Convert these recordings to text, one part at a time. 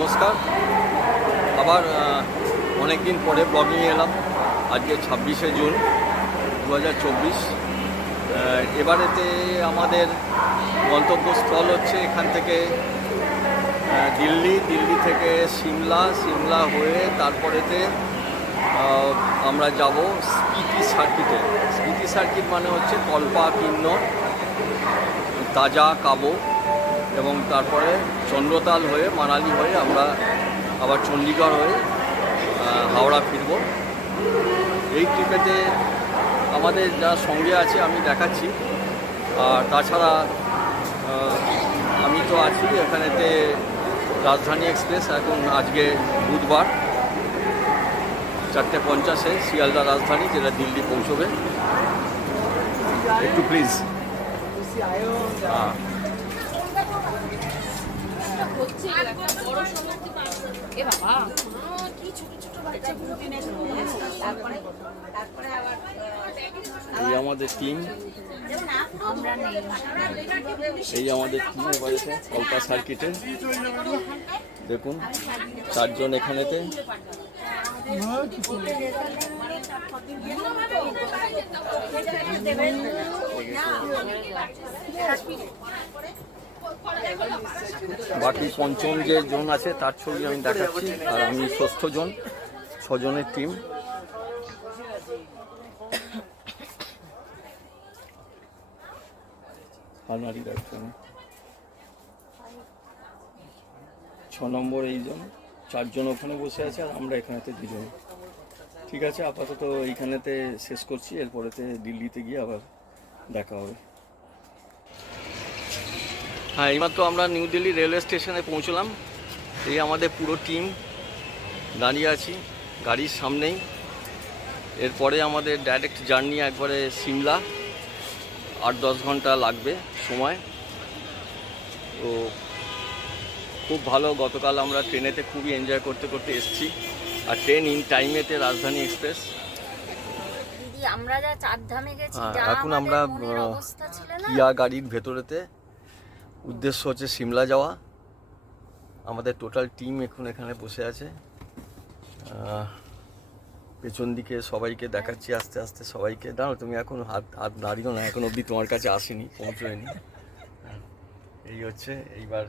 নমস্কার। আবার অনেক দিন পরে ব্লগিং এলাম। আজকে 26শে জুন 2024। এবারেতে আমাদের গন্তব্যস্থল হচ্ছে এখান থেকে দিল্লি থেকে সিমলা হয়ে তারপরেতে আমরা যাব স্পিতি সার্কিটে। স্পিতি সার্কিট মানে হচ্ছে কল্পা, কিন্নর, তাজা, কাবো এবং তারপরে চন্দ্রতাল হয়ে মানালি হয়ে আমরা আবার চণ্ডীগড় হয়ে হাওড়া ফিরব। এই ট্রিপেতে আমাদের যা সঙ্গে আছে আমি দেখাচ্ছি। আর তাছাড়া আমি তো আছি এখানেতে রাজধানী এক্সপ্রেস। এখন আজকে বুধবার 4:50 শিয়ালদা রাজধানী, যেটা দিল্লি পৌঁছবে। একটু প্লিজ। হ্যাঁ, এই আমাদের টিম, এই আমাদের টিম এবারেতে কল্পা সার্কিটে। দেখুন 4 জন এখানেতে। বাকি পঞ্চম যে জন আছে তার ছবি আমি দেখাচ্ছি। আর আমি 6ষ্ঠ জন, 6 জনের টিম। হালমারি রাখছি আমি। 6 নম্বর এই জন, 4 জন ওখানে বসে আছে আর আমরা এখানেতে 2 জন। ঠিক আছে, আপাতত এইখানেতে শেষ করছি। এরপরেতে দিল্লিতে গিয়ে আবার দেখা হবে। হ্যাঁ, এইমাত্র আমরা নিউ দিল্লি রেলওয়ে স্টেশনে পৌঁছলাম। এই আমাদের পুরো টিম দাঁড়িয়ে আছি গাড়ির সামনেই। এরপরে আমাদের ডাইরেক্ট জার্নি একবারে সিমলা। 8-10 ঘন্টা লাগবে সময়। তো খুব ভালো। গতকাল আমরা ট্রেনেতে খুবই এনজয় করতে এসেছি। আর ট্রেন ইন টাইমেতে রাজধানী এক্সপ্রেস। আমরা যা চারধামে গেছি, এখন আমরা কিয়া গাড়ির ভেতরেতে। উদ্দেশ্য হচ্ছে সিমলা যাওয়া। আমাদের টোটাল টিম এখন এখানে বসে আছে। পেছন দিকে সবাইকে দেখাচ্ছি আস্তে আস্তে সবাইকে। দাঁড়াও, তুমি এখন হাত দাঁড়িয়েও না, এখন অবধি তোমার কাছে আসেনি, পৌঁছয়নি। এই হচ্ছে এইবার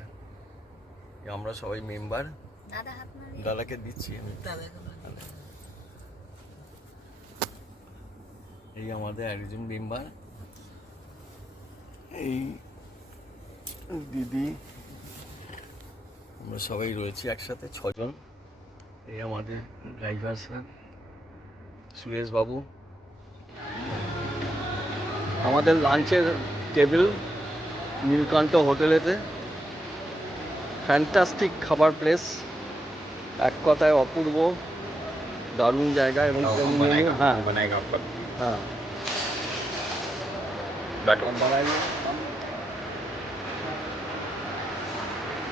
আমরা সবাই মেম্বার। দাদাকে দিচ্ছি আমি। এই আমাদের একজন মেম্বার, এই দিদি, আমরা সবাই রয়েছি একসাথে 6 জন। এই আমাদের ড্রাইভার স্যার সুরেশ বাবু। আমাদের লাঞ্চের টেবিল নীলকান্ত হোটেলেতে। ফ্যান্টাস্টিক খাবার প্লেস, এক কথায় অপূর্ব, দারুণ জায়গা। এবং হ্যাঁ হ্যাঁ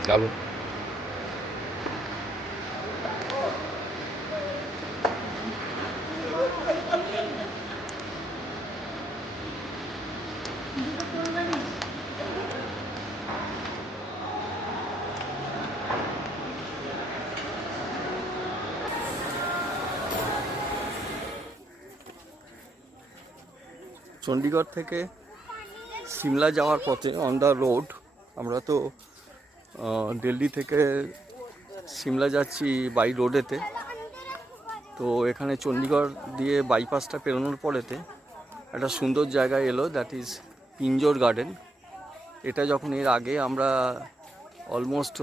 চলো। চণ্ডীগড় থেকে সিমলা যাওয়ার পথে অন দ্য রোড, আমরা তো দিল্লি থেকে সিমলা যাচ্ছি বাই রোডেতে। তো এখানে চণ্ডীগড় দিয়ে বাইপাসটা পেরোনোর পরেতে একটা সুন্দর জায়গায় এলো, দ্যাট ইজ পিঞ্জোর গার্ডেন। এটা যখন এর আগে আমরা অলমোস্ট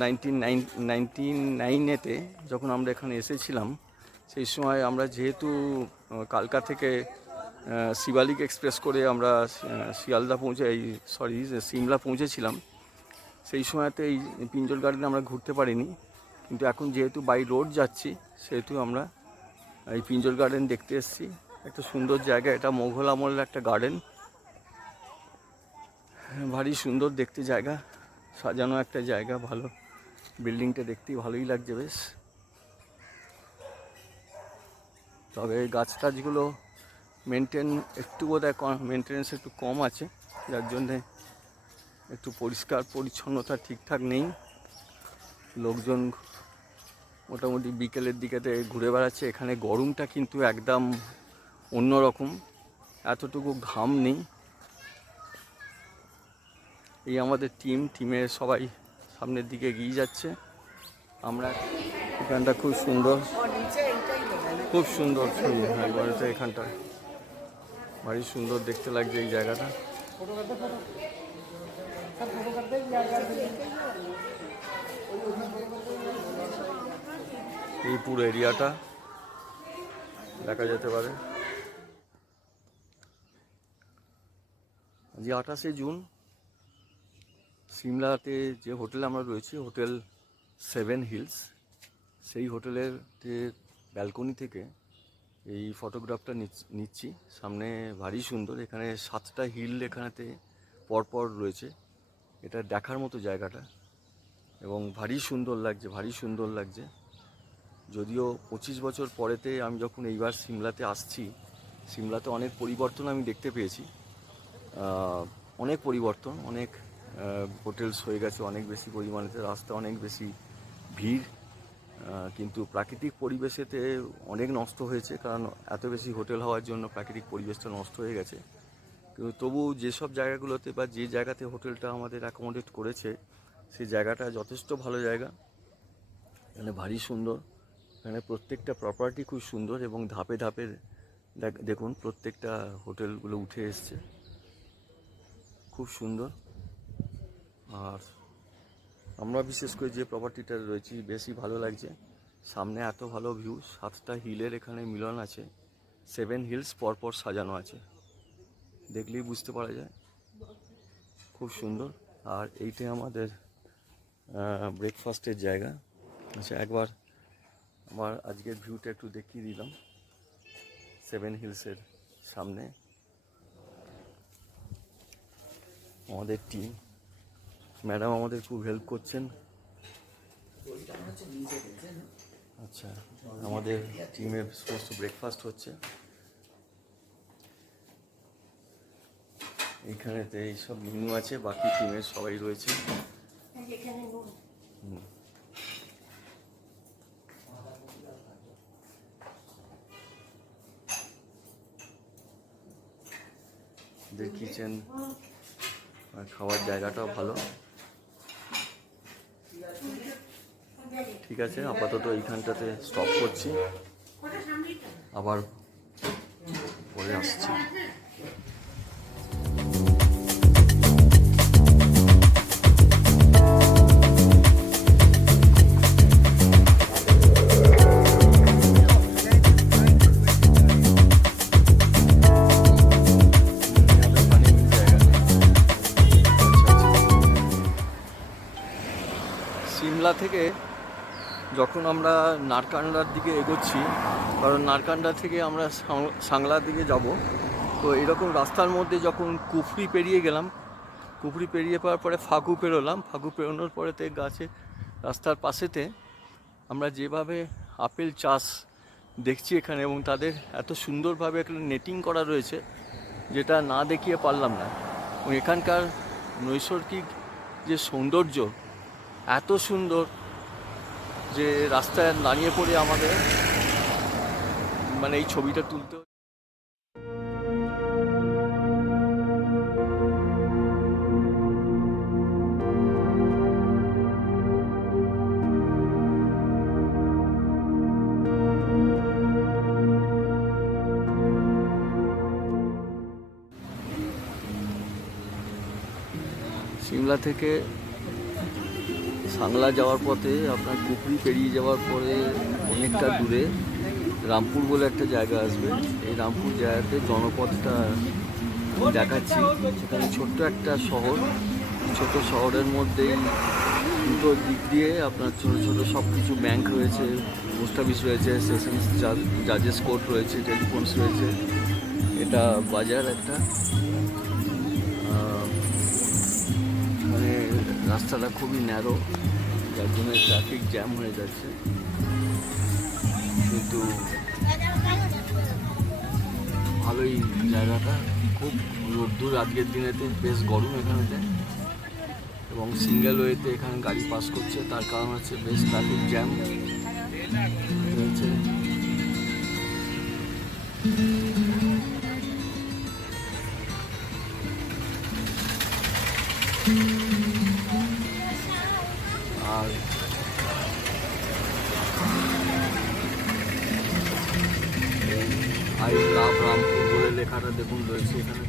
1999-এতে যখন আমরা এখানে এসেছিলাম, সেই সময় আমরা যেহেতু কালকা থেকে শিবালিক এক্সপ্রেস করে আমরা শিয়ালদা সিমলা পৌঁছেছিলাম। সেই সময়তে এই পিঞ্জোর গার্ডেনে আমরা ঘুরতে পারিনি। কিন্তু এখন যেহেতু বাই রোড যাচ্ছি, সেহেতু আমরা এই পিঞ্জোর গার্ডেন দেখতে এসেছি। একটা সুন্দর জায়গা, এটা মোঘল আমলের একটা গার্ডেন। ভারী সুন্দর দেখতে জায়গা, সাজানো একটা জায়গা, ভালো। বিল্ডিংটা দেখতেই ভালোই লাগছে বেশ। তবে গাছ টাছগুলো মেনটেন্যান্স একটু কম আছে, যার জন্যে একটু পরিষ্কার পরিচ্ছন্নতা ঠিকঠাক নেই। লোকজন মোটামুটি বিকেলের দিকেতে ঘুরে বেড়াচ্ছে। এখানে গরমটা কিন্তু একদম অন্যরকম, এতটুকু ঘাম নেই। এই আমাদের টিমের সবাই সামনের দিকে এগিয়ে যাচ্ছে। আমরা এখানটা খুব সুন্দর, খুব সুন্দর ছবি একবারে। তো এখানটা ভারী সুন্দর দেখতে লাগছে এই জায়গাটা। এই পুরো এরিয়াটা দেখা যেতে পারে। আজ 28শে জুন সিমলাতে যে হোটেলে আমরা রয়েছি, হোটেল 7 হিলস, সেই হোটেলের ব্যালকনি থেকে এই ফটোগ্রাফটা নিচ্ছি। সামনে ভারী সুন্দর, এখানে 7টা হিল এখানেতে পরপর রয়েছে। এটা দেখার মতো জায়গাটা এবং ভারী সুন্দর লাগছে, ভারী সুন্দর লাগছে। যদিও 25 বছর পরেতে আমি যখন এইবার সিমলাতে আসছি, সিমলাতে অনেক পরিবর্তন আমি দেখতে পেয়েছি। অনেক পরিবর্তন, অনেক হোটেলস হয়ে গেছে অনেক বেশি পরিমাণেতে, রাস্তা অনেক বেশি ভিড়, কিন্তু প্রাকৃতিক পরিবেশেতে অনেক নষ্ট হয়েছে, কারণ এত বেশি হোটেল হওয়ার জন্য প্রাকৃতিক পরিবেশটা নষ্ট হয়ে গেছে। কিন্তু তবু যেসব জায়গাগুলোতে বা যে জায়গাতে হোটেলটা আমাদের অ্যাকোমোডেট করেছে, সেই জায়গাটা যথেষ্ট ভালো জায়গা। এখানে ভারী সুন্দর, এখানে প্রত্যেকটা প্রপার্টি খুব সুন্দর এবং ধাপে ধাপে দেখুন প্রত্যেকটা হোটেলগুলো উঠে এসছে, খুব সুন্দর। আর আমরা বিশেষ করে যে প্রপার্টিটা রয়েছি বেশি ভালো লাগছে, সামনে এত ভালো ভিউ, 7টা হিলের এখানে মিলন আছে, 7 হিলস পরপর সাজানো আছে, দেখলেই বুঝতে পারা যায়, খুব সুন্দর। আর এইটাই আমাদের ব্রেকফাস্টের জায়গা। আচ্ছা, একবার আমার আজকের ভিউটা একটু দেখিয়ে দিলাম 7 হিলসের সামনে। আমাদের টিম ম্যাডাম আমাদের খুব হেল্প করছেন। আচ্ছা, আমাদের টিমের সমস্ত ব্রেকফাস্ট হচ্ছে এইখানেতে, এইসব মেনু আছে, বাকি টিমের সবাই রয়েছে। এদের কিচেন আর খাওয়ার জায়গাটাও ভালো। ঠিক আছে, আপাতত এইখানটাতে স্টপ করছি, আবার পরে আসছি। সিমলা থেকে যখন আমরা নারকান্ডার দিকে এগোচ্ছি, কারণ নারকান্ডা থেকে আমরা সাংলার দিকে যাব, তো এরকম রাস্তার মধ্যে যখন কুফরি পেরিয়ে গেলাম, কুফরি পেরিয়ে পাওয়ার পরে ফাগু পেরোলাম, ফাগু পেরোনোর পরেতে গাছে রাস্তার পাশেতে আমরা যেভাবে আপেল চাষ দেখছি এখানে, এবং তাদের এত সুন্দরভাবে এখানে নেটিং করা রয়েছে, যেটা না দেখিয়ে পারলাম না। এবং এখানকার নৈসর্গিক যে সৌন্দর্য এত সুন্দর যে রাস্তায় দাঁড়িয়ে পড়ে আমাদের মানে এই ছবিটা তুলতে। সিমলা থেকে সাংলা যাওয়ার পথে আপনার কুফরি পেরিয়ে যাওয়ার পরে অনেকটা দূরে রামপুর বলে একটা জায়গা আসবে। এই রামপুর জায়গাতে জনপথটা দেখাচ্ছি, সেখানে ছোট্ট একটা শহর, ছোট শহরের মধ্যেই দুটো দিক দিয়ে আপনার ছোটো ছোটো সব কিছু ব্যাংক রয়েছে, পোস্ট অফিস রয়েছে, সেশনস জাজেস কোর্ট রয়েছে, টেলিফোনস রয়েছে। এটা বাজার একটা, মানে রাস্তাটা খুবই ন্যারো, যার জন্য ট্রাফিক জ্যাম হয়ে যাচ্ছে, কিন্তু ভালোই জায়গাটা, খুব রোদ্দুর আজকের দিনেতে, বেশ গরম এখানেতে, এবং সিঙ্গেল ওয়েতে এখানে গাড়ি পাস করছে, তার কারণ হচ্ছে বেশ ট্রাফিক জ্যাম রয়েছে। আর আই লাভ রামপুর বলে লেখাটা দেখুন রয়েছে এখানে।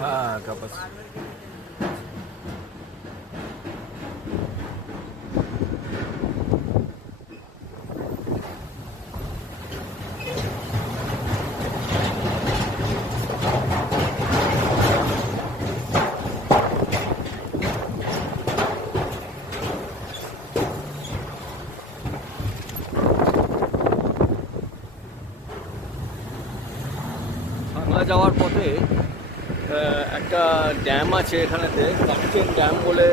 হ্যাঁ কাপাস বাংলা যাওয়ার পথে একটা ড্যাম আছে এখানেতে, কাকচেন ড্যাম বলে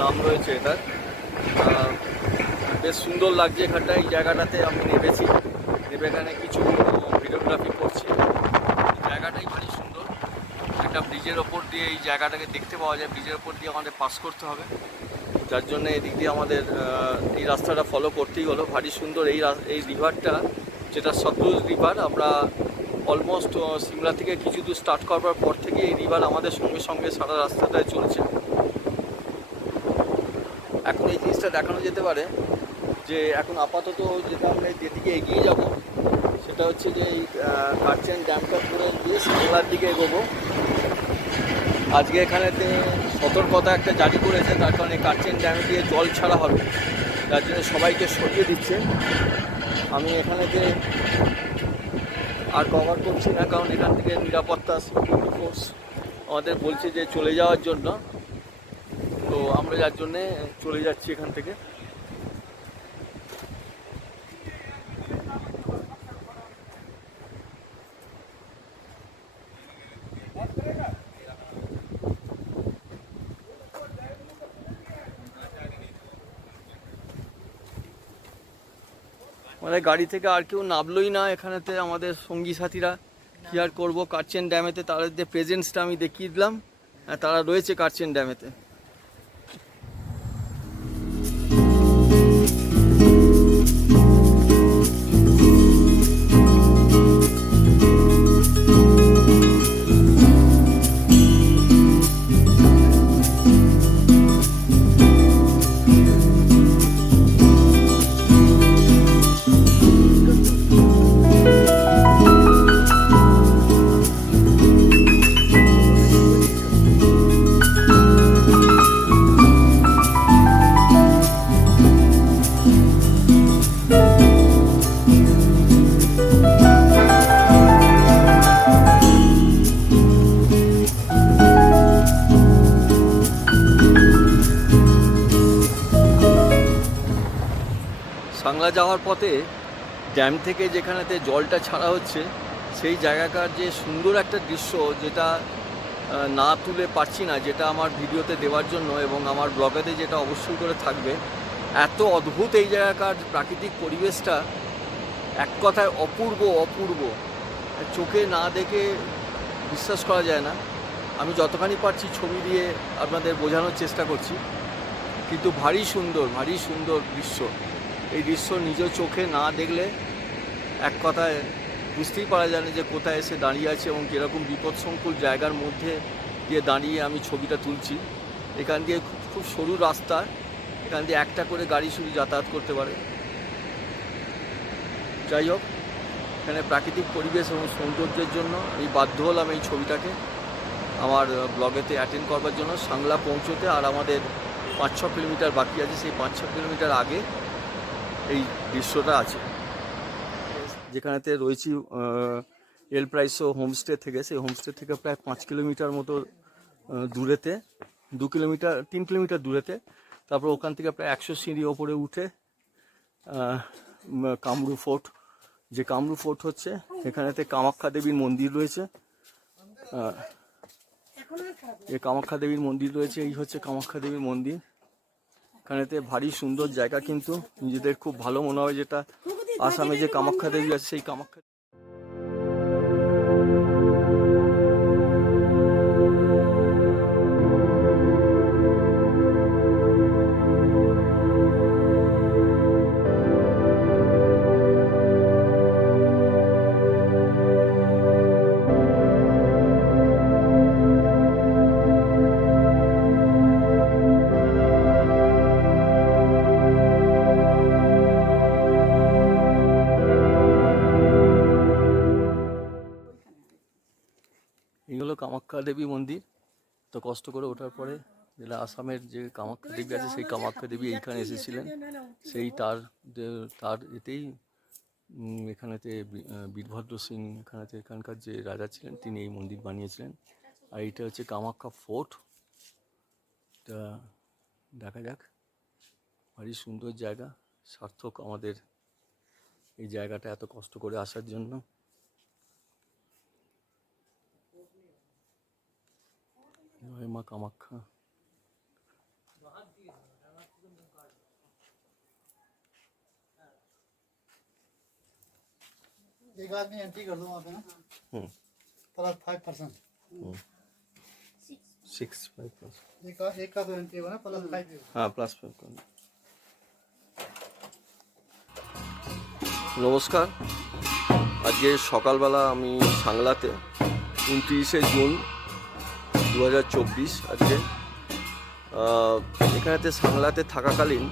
নাম রয়েছে এটার। বেশ সুন্দর লাগছে এখানটা। এই জায়গাটাতে আমি নেমেছি, নেমে এখানে কিছু ভিডিওগ্রাফি করছি। জায়গাটাই ভারী সুন্দর। একটা ব্রিজের ওপর দিয়ে এই জায়গাটাকে দেখতে পাওয়া যায়, ব্রিজের ওপর দিয়ে আমাদের পাস করতে হবে, যার জন্য এদিক দিয়ে আমাদের এই রাস্তাটা ফলো করতেই হলো। ভারী সুন্দর এই রিভারটা, যেটা সতলুজ রিভার। আমরা অলমোস্ট সিমলা থেকে কিছু দূর স্টার্ট করবার পর থেকে এই রিভার আমাদের সঙ্গে সঙ্গে সারা রাস্তাটায় চলছে। এখন এই জিনিসটা দেখানো যেতে পারে যে এখন আপাতত যেটা আমরা যেদিকে এগিয়ে যাব সেটা হচ্ছে যে এই কাকচেন ড্যামটা পুরো গিয়ে সিমলার দিকে এগোবো। আজকে এখানেতে সতর্কতা একটা জারি করেছে, তার কারণে কাকচেন ড্যামে দিয়ে জল ছাড়া হবে, তার জন্য সবাইকে সরিয়ে দিচ্ছে। আমি এখানেতে আর কভার করছি না, কারণ এখান থেকে নিরাপত্তা সিকিউরিটি ফোর্স আমাদের বলছে যে চলে যাওয়ার জন্য। তো আমরা যার জন্যে চলে যাচ্ছি এখান থেকে। মানে গাড়ি থেকে আর কেউ নামলোই না এখানেতে, আমাদের সঙ্গী সাথীরা। কি আর করবো, কাকচেন ড্যামেতে তাদের যে প্রেজেন্সটা আমি দেখিয়ে দিলাম, তারা রয়েছে কাকচেন ড্যামেতে। সাংলা যাওয়ার পথে ড্যাম থেকে যেখানেতে জলটা ছাড়া হচ্ছে সেই জায়গাকার যে সুন্দর একটা দৃশ্য, যেটা না তুলে পারছি না, যেটা আমার ভিডিওতে দেওয়ার জন্য এবং আমার ব্লগেতে যেটা অবশ্যই করে থাকবে। এত অদ্ভুত এই জায়গাকার প্রাকৃতিক পরিবেশটা, এক কথায় অপূর্ব অপূর্ব। চোখে না দেখে বিশ্বাস করা যায় না। আমি যতখানি পারছি ছবি দিয়ে আপনাদের বোঝানোর চেষ্টা করছি, কিন্তু ভারী সুন্দর দৃশ্য। এই দৃশ্য নিজ চোখে না দেখলে এক কথায় বুঝতেই পারা যায় না যে কোথায় এসে দাঁড়িয়ে আছে এবং কীরকম বিপদসংকুল জায়গার মধ্যে দিয়ে দাঁড়িয়ে আমি ছবিটা তুলছি। এখান দিয়ে খুব সরু রাস্তা, এখান দিয়ে একটা করে গাড়ি শুধু যাতায়াত করতে পারে। যাই হোক, এখানে প্রাকৃতিক পরিবেশ এবং সৌন্দর্যের জন্য আমি বাধ্য হলাম এই ছবিটাকে আমার ব্লগেতে অ্যাটেন্ড করবার জন্য। সাংলা পৌঁছতে আর আমাদের 5-6 কিলোমিটার বাকি আছে, সেই 5-6 কিলোমিটার আগে এই দৃশ্যটা আছে। যেখানেতে রয়েছি এল প্রাইসো হোমস্টে থেকে, সেই হোমস্টে থেকে প্রায় 5 কিলোমিটার মতো দূরেতে, 2 কিলোমিটার 3 কিলোমিটার দূরেতে। তারপর ওখান থেকে প্রায় 100 সিঁড়ি ওপরে উঠে কামরূপ ফোর্ট, যে কামরূপ ফোর্ট হচ্ছে এখানেতে কামাখ্যা দেবীর মন্দির রয়েছে। এই কামাখ্যা দেবীর মন্দির রয়েছে, এই হচ্ছে কামাখ্যা দেবীর মন্দির। এখানেতে ভারী সুন্দর জায়গা, কিন্তু নিজেদের খুব ভালো মনে হয় যেটা আসামে যে কামাখ্যা দেবী আছে সেই কামাখ্যা। এই হলো কামাখ্যা দেবী মন্দির। তো কষ্ট করে ওঠার পরে যেটা আসামের যে কামাখ্যা দেবী আছে সেই কামাখ্যা দেবী এইখানে এসেছিলেন, সেই তার এতেই এখানেতে বীরভদ্র সিং এখানকার যে রাজা ছিলেন তিনি এই মন্দির বানিয়েছিলেন। আর এইটা হচ্ছে কামাখ্যা ফোর্ট। এটা দেখা যাক, ভারী সুন্দর জায়গা, সার্থক আমাদের এই জায়গাটা এত কষ্ট করে আসার জন্য। জয় মা কামাখ্যা। एक आदमी एंट्री कर दो वहाँ पे ना, प्लस 5%। 6-5%। एक का तो एंट्री होगा ना, प्लस 5। हाँ +5। নমস্কার, আজকে সকালবেলা আমি সাংলাতে 29শে জুন 2024 আজকে এখানেতে সাংলাতে থাকাকালীন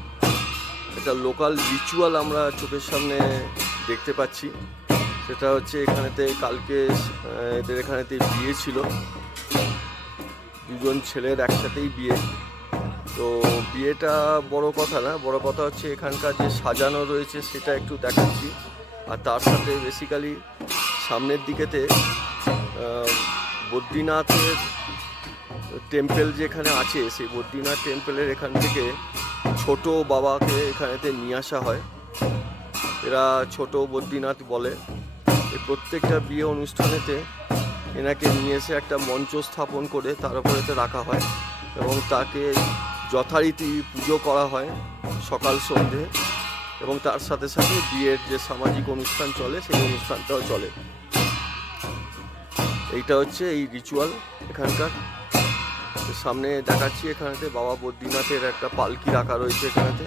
একটা লোকাল রিচুয়াল আমরা চোখের সামনে দেখতে পাচ্ছি। সেটা হচ্ছে এখানেতে কালকে এদের এখানেতে বিয়ে ছিল, দুজন ছেলের একসাথেই বিয়ে। তো বিয়েটা বড় কথা না, বড় কথা হচ্ছে এখানকার যে সাজানো রয়েছে সেটা একটু দেখাচ্ছি। আর তার সাথে বেসিক্যালি সামনের দিকেতে বদ্রীনাথের টেম্পেল যেখানে আছে সেই বদ্রীনাথ টেম্পেলের এখান থেকে ছোট বাবাকে এখানেতে নিয়ে আসা হয়। এরা ছোট বদ্রীনাথ বলে। এই প্রত্যেকটা বিয়ে অনুষ্ঠানেতে এনাকে নিয়ে এসে একটা মঞ্চ স্থাপন করে তার উপরেতে রাখা হয় এবং তাকে যথারীতি পুজো করা হয় সকাল সন্ধে, এবং তার সাথে সাথে বিয়ের যে সামাজিক অনুষ্ঠান চলে সেই অনুষ্ঠানটাও চলে। এইটা হচ্ছে এই রিচুয়াল এখানকার। সামনে দেখাচ্ছি এখানেতে বাবা বদ্রীনাথের একটা পালকি রাখা রয়েছে এখানেতে।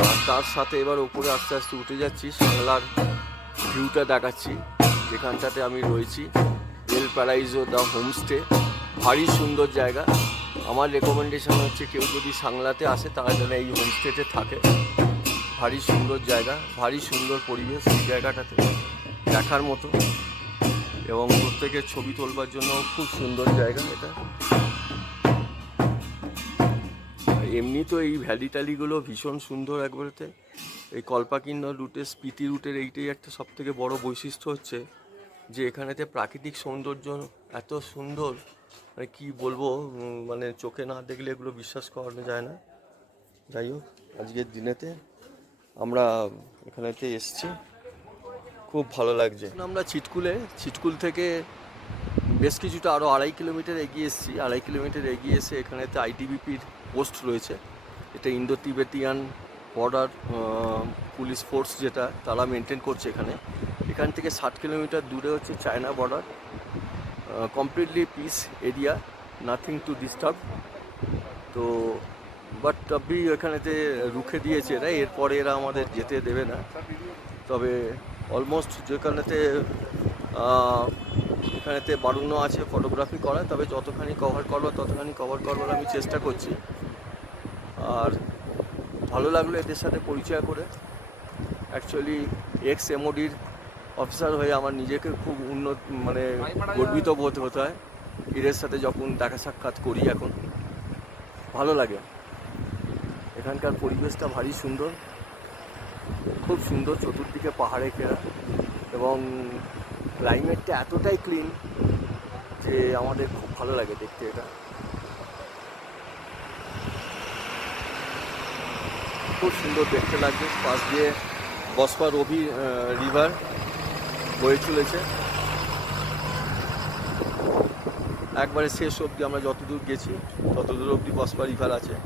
আর তার সাথে এবার উপরে আস্তে আস্তে উঠে যাচ্ছি, সাংলার ভিউটা দেখাচ্ছি যেখানটাতে আমি রয়েছি। এল প্যারাইজো দ্য হোমস্টে, ভারী সুন্দর জায়গা। আমার রেকমেন্ডেশন হচ্ছে কেউ যদি সাংলাতে আসে তারা যেন এই হোমস্টেতে থাকে। ভারী সুন্দর জায়গা, ভারী সুন্দর পরিবেশ এই জায়গাটাতে দেখার মতো, এবং প্রত্যেকের ছবি তোলবার জন্য খুব সুন্দর জায়গা এটা। এমনি তো এই ভ্যালি ট্যালিগুলো ভীষণ সুন্দর একবারেতে। এই কল্পাকিন্ন রুটে, স্পিতি রুটের এইটাই একটা সবথেকে বড় বৈশিষ্ট্য হচ্ছে যে এখানেতে প্রাকৃতিক সৌন্দর্য এত সুন্দর, মানে কী বলবো, মানে চোখে না দেখলে এগুলো বিশ্বাস করানো যায় না। যাই হোক, আজকের দিনেতে আমরা এখানেতে এসছি, খুব ভালো লাগছে। আমরা ছিটকুল থেকে বেশ কিছুটা আরও 2.5 কিলোমিটার এগিয়ে এসেছি। 2.5 কিলোমিটার এগিয়ে এসে এখানেতে আইটিবিপির পোস্ট রয়েছে। এটা Indo Tibetan border police force, যেটা তারা মেনটেন করছে এখানে। এখান থেকে 60 কিলোমিটার দূরে হচ্ছে China border. Completely piece area, nothing to disturb. তো বাট তবে এখানেতে রুখে দিয়েছে এরা, এরপরে এরা আমাদের যেতে দেবে না। তবে অলমোস্ট যেখানেতে এখানেতে বারণ আছে ফটোগ্রাফি করা, তবে যতখানি কভার করবার আমি চেষ্টা করছি। আর ভালো লাগলো এদের সাথে পরিচয় করে। অ্যাকচুয়ালি এক্স এমওডির অফিসার হয়ে আমার নিজেকে খুব মানে গর্বিত বোধ হতে হয় এদের সাথে যখন দেখা সাক্ষাৎ করি। এখন ভালো লাগে, এখানকার পরিবেশটা ভারী সুন্দর। খুব সুন্দর, চতুর্দিকে পাহাড়ে ঘেরা এবং ক্লাইমেটটা এতটাই ক্লিন যে আমাদের খুব ভালো লাগে দেখতে এটা। খুব সুন্দর দেখতে লাগবে। পাশ দিয়ে বসপা রবি রিভার বয়ে চলেছে একবারে শেষ অবধি। আমরা যতদূর গেছি ততদূর অবধি বসপা রিভার আছে।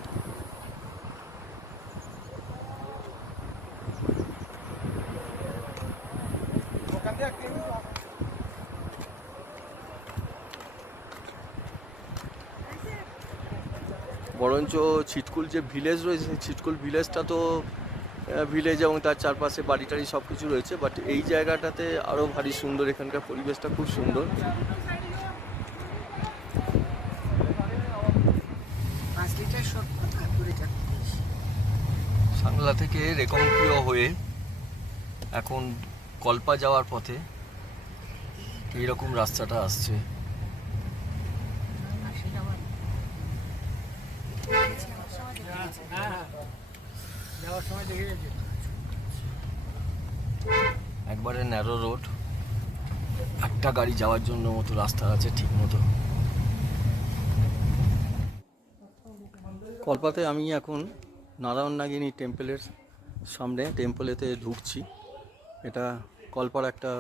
বরঞ্চ ছিটকুল যে ভিলেজ রয়েছে, ছিটকুল ভিলেজটা তো ভিলেজ এবং তার চারপাশে বাড়ি টাড়ি সব কিছু রয়েছে, বাট এই জায়গাটাতে আরও ভারী সুন্দর। এখানকার পরিবেশটা খুব সুন্দর। সাংলা থেকে রেকমপ্রিয় হয়ে এখন কল্পা যাওয়ার পথে এইরকম রাস্তাটা আসছে। একবারে ন্যারো রোড, একটা গাড়ি যাওয়ার জন্য মতো রাস্তা আছে ঠিক মতো। কল্পাতে আমি এখন নারায়ণ নাগিনী টেম্পলের সামনে, টেম্পলেতে ঢুকছি। এটা কল্পার একটা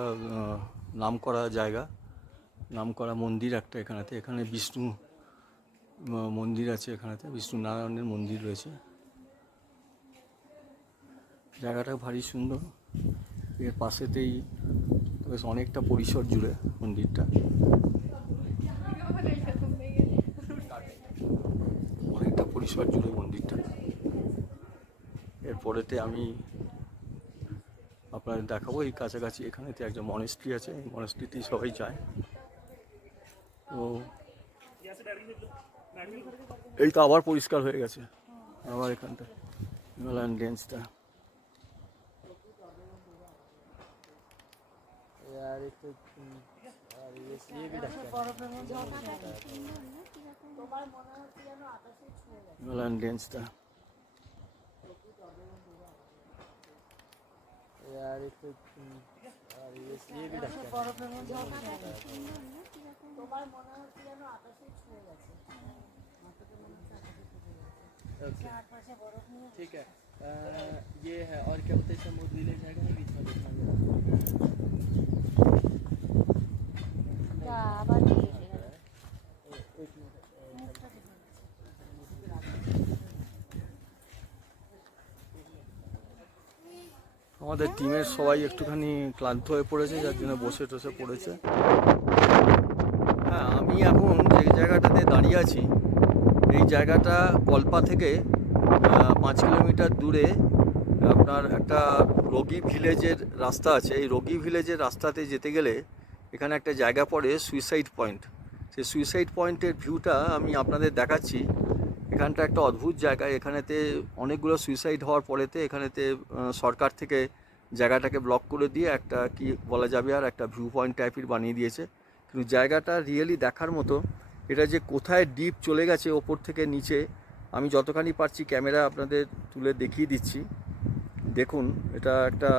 নামকরা জায়গা, নামকরা মন্দির একটা এখানেতে। এখানে বিষ্ণু মন্দির আছে, এখানেতে বিষ্ণু নারায়ণের মন্দির রয়েছে। জায়গাটা ভারী সুন্দর। এর পাশেতেই বেশ অনেকটা পরিসর জুড়ে মন্দিরটা, অনেকটা পরিসর জুড়ে মন্দিরটা। এরপরেতে আমি আপনাদের দেখাবো এই কাছাকাছি এখানেতে একটা মনেস্ট্রি আছে, এই মনেস্ট্রিতেই সবাই যায়। তো এই তো আবার পরিষ্কার হয়ে গেছে, আবার এখানটা হিমালয়ান রেঞ্জটা। হিমালয়ান রেঞ্জটা ठीक है। ये है और क्या बोलते हैं, समुद्र ले जाएगा ना बीच में देखना আমাদের টিমের সবাই একটুখানি ক্লান্ত হয়ে পড়েছে, যার জন্য বসে টসে পড়েছে। হ্যাঁ, আমি এখন যে জায়গাটাতে দাঁড়িয়ে আছি এই জায়গাটা কল্পা থেকে 5 কিলোমিটার দূরে আপনার একটা রোগী ভিলেজের রাস্তা আছে। এই রোগী ভিলেজের রাস্তাতে যেতে গেলে এখানে একটা জায়গা পড়ে সুইসাইড পয়েন্ট। সেই সুইসাইড পয়েন্টের ভিউটা আমি আপনাদের দেখাচ্ছি। এখানটা একটা অদ্ভুত জায়গা। এখানেতে অনেকগুলো সুইসাইড হওয়ার পরেতে এখানেতে সরকার থেকে জায়গাটাকে ব্লক করে দিয়ে একটা কি বলা যাবে আর একটা ভিউ পয়েন্ট টাইপের বানিয়ে দিয়েছে। কিন্তু জায়গাটা রিয়েলি দেখার মতো। এটা যে কোথায় ডিপ চলে গেছে ওপর থেকে নিচে, আমি যতখানি পারছি ক্যামেরা আপনাদের তুলে দেখিয়ে দিচ্ছি। দেখুন, এটা একটা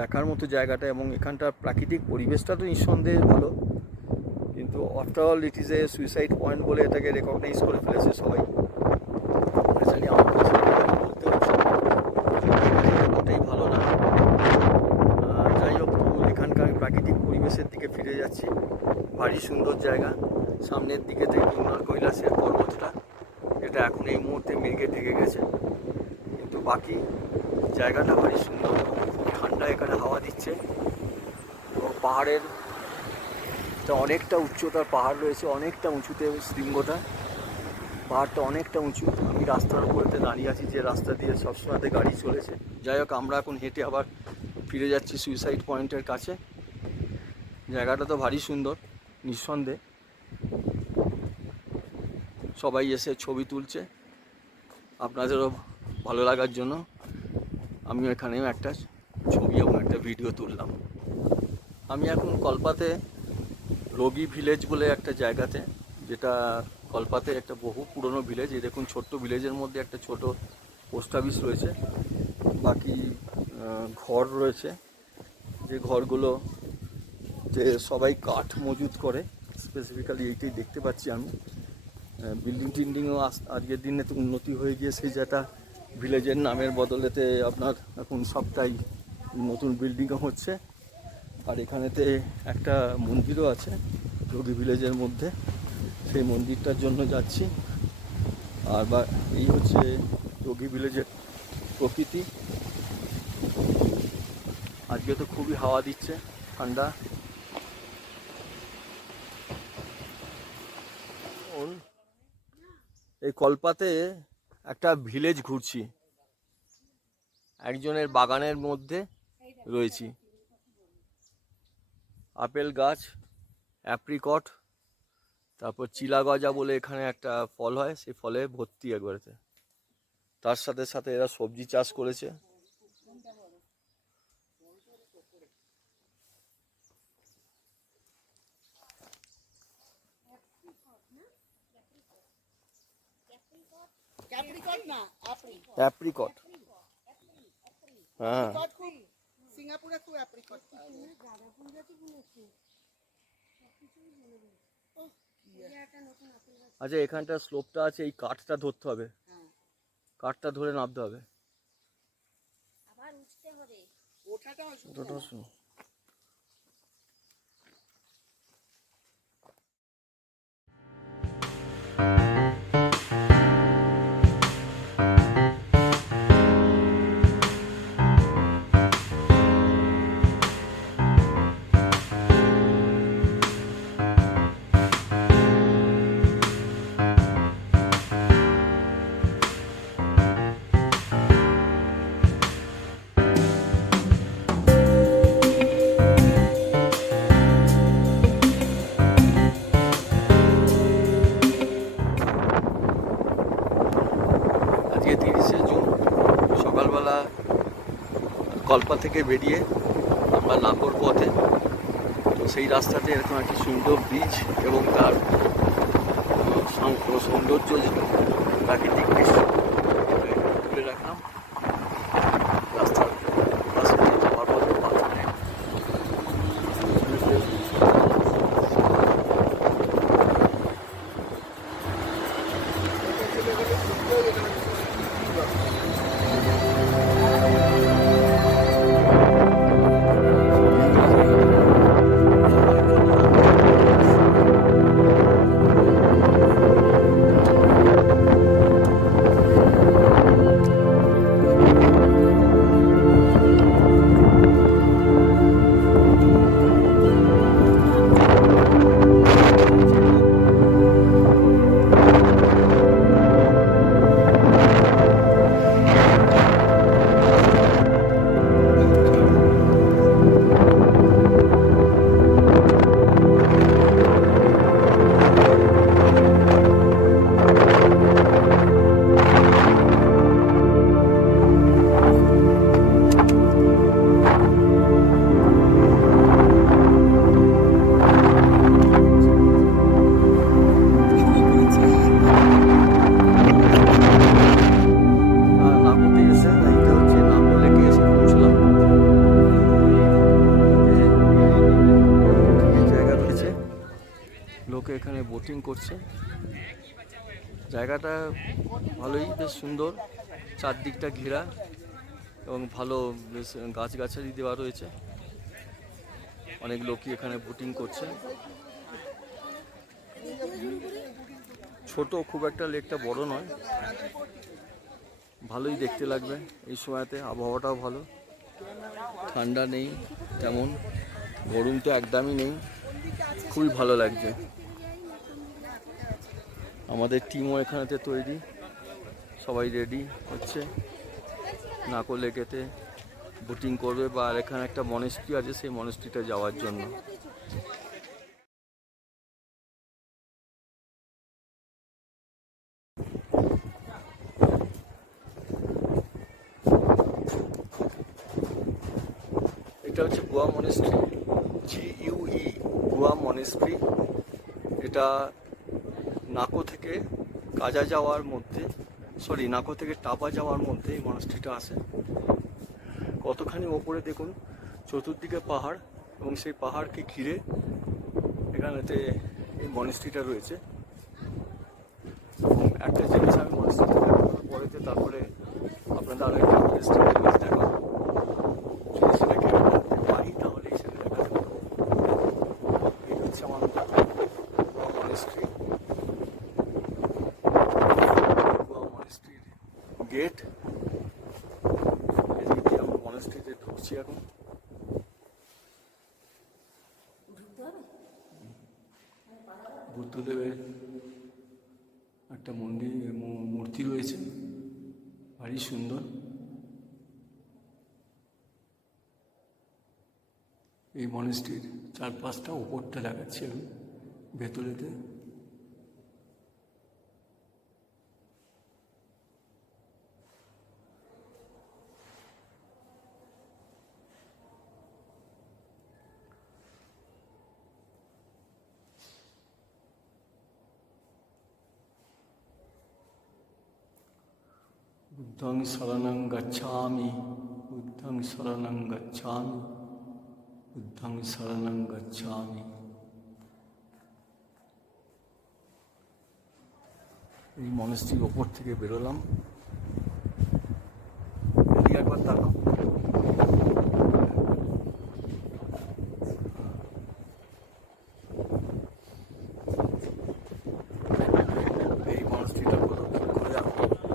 দেখার মতো জায়গাটা, এবং এখানটার প্রাকৃতিক পরিবেশটা তো নিঃসন্দেহে ভালো, কিন্তু after all it is a suicide point বলে এটাকে রেকগনাইজ করে ফেলেছে সবাই। আমার কাছে বলতে হচ্ছে ওটাই ভালো না। যাই হোক, এখানকার প্রাকৃতিক পরিবেশের দিকে ফিরে যাচ্ছি। ভারী সুন্দর জায়গা। সামনের দিকে থেকে কুন্নার কৈলাসের পর্বতটা, এটা এখন এই মুহূর্তে মেঘে ঢেকে গেছে, কিন্তু বাকি জায়গাটা ভারী সুন্দর। খুব ঠান্ডা এখানে হাওয়া দিচ্ছে, এবং পাহাড়ের অনেকটা উচ্চতার পাহাড় রয়েছে, অনেকটা উঁচুতে শৃঙ্গটা। পাহাড়টা অনেকটা উঁচু। আমি রাস্তার উপরেতে দাঁড়িয়ে আছি, যে রাস্তা দিয়ে সবসময়তে গাড়ি চলেছে। যাই হোক, আমরা এখন হেঁটে আবার ফিরে যাচ্ছি সুইসাইড পয়েন্টের কাছে। জায়গাটা তো ভারী সুন্দর নিঃসন্দেহে। সবাই এসে ছবি তুলছে আপনাদেরও ভালো লাগার জন্য। আমিও এখানেও একটা ছবি এবং একটা ভিডিও তুললাম। আমি এখন কল্পাতে রোগী ভিলেজ বলে একটা জায়গাতে, যেটা কল্পাতে একটা বহু পুরনো ভিলেজ। এই দেখুন, ছোট্ট ভিলেজের মধ্যে একটা ছোট পোস্ট অফিস রয়েছে। বাকি ঘর রয়েছে, যে ঘরগুলো যে সবাই কাঠ মজুত করে, স্পেসিফিক্যালি এইটাই দেখতে পাচ্ছি আমি। বিল্ডিং টিল্ডিংও আজকের দিনে তো উন্নতি হয়ে গিয়েছে, যেটা ভিলেজের নামের বদলেতে আপনার এখন সবটাই নতুন বিল্ডিংও হচ্ছে। আর এখানেতে একটা মন্দিরও আছে যোগী ভিলেজের মধ্যে, সেই মন্দিরটার জন্য যাচ্ছি। আর বা এই হচ্ছে যোগী ভিলেজের প্রকৃতি। আজকে তো খুবই হাওয়া দিচ্ছে, ঠান্ডা। এই কলপাতে একটা ভিলেজ ঘুরছি, একজনের বাগানের মধ্যে রয়েছি। আপেল গাছ, অ্যাপ্রিকট, তারপর চিলা গজা বলে এখানে একটা ফল হয়, সেই ফলে ভর্তি একবারেতে। তার সাথে সাথে এরা সবজি চাষ করেছে। অ্যাপ্রিকট, হ্যাঁ। সিঙ্গাপুরে খুব অ্যাপ্রিকট আচ্ছা, এখানটা স্লোপটা আছে, এই কাঠটা ধরতে হবে, কাঠটা ধরে নামতে হবে। আবার উঠতে হবে। ওঠাটা ওটা শুনো। আজকে 30শে জুন সকালবেলা কল্পা থেকে বেরিয়ে আমরা নাগর পথে, তো সেই রাস্তাতে এরকম একটা সুন্দর ব্রিজ এবং তার সৌন্দর্য, প্রাকৃতিক দৃশ্য তুলে রাখলাম। রাস্তার পাশে যাওয়ার পথে পাথরে নাগরতে এসে, এইটা হচ্ছে নাগর লেকে এসে পৌঁছলাম। এই জায়গা রয়েছে, লোকে এখানে বোটিং করছে। জায়গাটা ভালোই, বেশ সুন্দর, চারদিকটা ঘেরা এবং ভালো বেশ গাছগাছালি দেওয়া রয়েছে। অনেক লোকই এখানে বোটিং করছে। ছোট, খুব একটা লেকটা বড় নয়, ভালোই দেখতে লাগবে এই সময়তে। আবহাওয়াটাও ভালো, ঠান্ডা নেই তেমন, গরম তো একদমই নেই, খুবই ভালো লাগছে। আমাদের টিমও এখানেতে তৈরি, সবাই রেডি হচ্ছে নাকো লেকেতে বোটিং করবে, বা আর এখানে একটা মনেস্ট্রি আছে, সেই মনেস্ট্রিটা যাওয়ার জন্য। এটা হচ্ছে Goa monastery, GUE, Goa monastery. এটা নাকো থেকে কাজা যাওয়ার মধ্যে, নাকো থেকে টাপা যাওয়ার মধ্যে এই মনেস্ট্রিটা আছে। কতখানি ওপরে দেখুন, চতুর্দিকে পাহাড় এবং সেই পাহাড়কে ঘিরে এখানেতে এই মনেস্ট্রিটা রয়েছে। এবং একটা জিনিস আমি মনেস্ট্রি পরেতে তারপরে আপনাদের আরও একটা ইন্টারেস্টিং জিনিস দেখাবো, যদি সেটাকে পারি তাহলেই সেটা দেখাতে পারবো। এই হচ্ছে আমার মনেস্ট্রি, মনেস্ট্রির গেট। এদিক দিয়ে আমরা মনেস্ট্রিতে ঢুকছি এখন। বুদ্ধদেবের একটা মন্দির মূর্তি রয়েছে, ভারী সুন্দর। এই মনেস্ট্রির চারপাশটা ওপরটা দেখাচ্ছি আমি ভেতরেতে। বুদ্ধং শরণং গচ্ছামি, বুদ্ধং শরণং গচ্ছামি, বুদ্ধং শরণং গচ্ছামি। এই মনেস্ট্রির ওপর থেকে বেরোলাম। এদিকে একবার তাকাও। এই মনেস্ট্রিটা প্রদক্ষিণ করে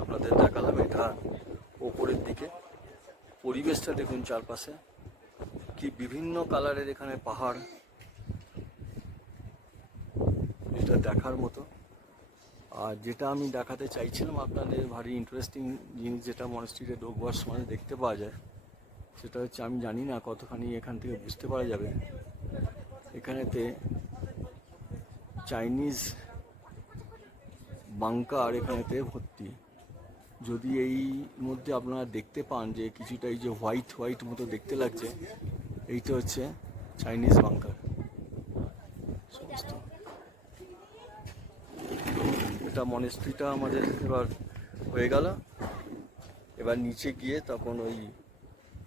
আপনাদের দেখালাম। এটা ওপরের দিকে পরিবেশটা দেখুন, চারপাশে কি বিভিন্ন কালারের এখানে পাহাড়, এটা দেখার মতো। আর যেটা আমি দেখাতে চাইছিলাম আপনাদের, ভারী ইন্টারেস্টিং জিনিস যেটা মনেস্ট্রিতে ঢোকবার সময় দেখতে পাওয়া যায়, সেটা হচ্ছে, আমি জানি না কতখানি এখান থেকে বুঝতে পারা যাবে, এখানেতে চাইনিজ বাংকার এখানেতে ভর্তি। যদি এই মধ্যে আপনারা দেখতে পান যে কিছুটা এই যে হোয়াইট হোয়াইট মতো দেখতে লাগছে, এইটা হচ্ছে চাইনিজ বাংকার সমস্ত। এটা মনেস্ট্রিটা আমাদের এবার হয়ে গেল। এবার নিচে গিয়ে তখন ওই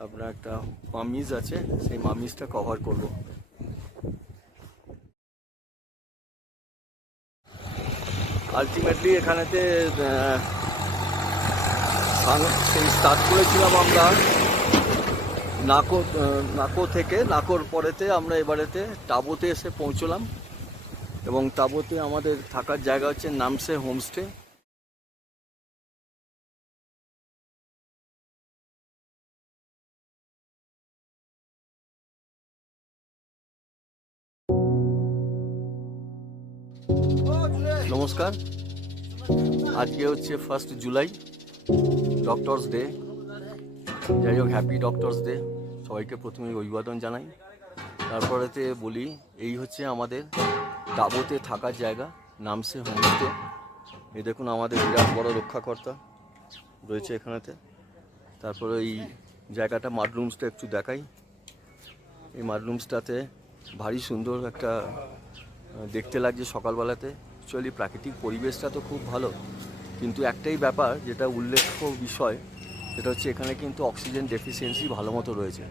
আপনার একটা মামিজ আছে, সেই মামিজটা কভার করব। আলটিমেটলি এখানেতে সেই স্টার্ট করেছিলাম আমরা নাকো থেকে। নাকোর পরেতে আমরা এবারেতে টাবোতে এসে পৌঁছলাম এবং টাবোতে আমাদের থাকার জায়গা হচ্ছে নামসে হোমস্টে। নমস্কার, আজকে হচ্ছে 1 জুলাই, ডক্টরস ডে। যাই হোক, হ্যাপি ডক্টরস ডে সবাইকে প্রথমে অভিবাদন জানাই। তারপরেতে বলি, এই হচ্ছে আমাদের টাবোতে থাকার জায়গা, নামসে হোমস্টে। এই দেখুন আমাদের বিরাট বড় রক্ষাকর্তা রয়েছে এখানেতে। তারপরে এই জায়গাটা মাডরুমসটা একটু দেখাই। এই মাডরুমসটাতে ভারী সুন্দর একটা দেখতে লাগছে সকালবেলাতে। অ্যাকচুয়ালি প্রাকৃতিক পরিবেশটা তো খুব ভালো, কিন্তু একটাই ব্যাপার যেটা উল্লেখ্য বিষয়, সেটা হচ্ছে এখানে কিন্তু অক্সিজেন ডেফিসিয়েন্সি ভালো মতো রয়েছে।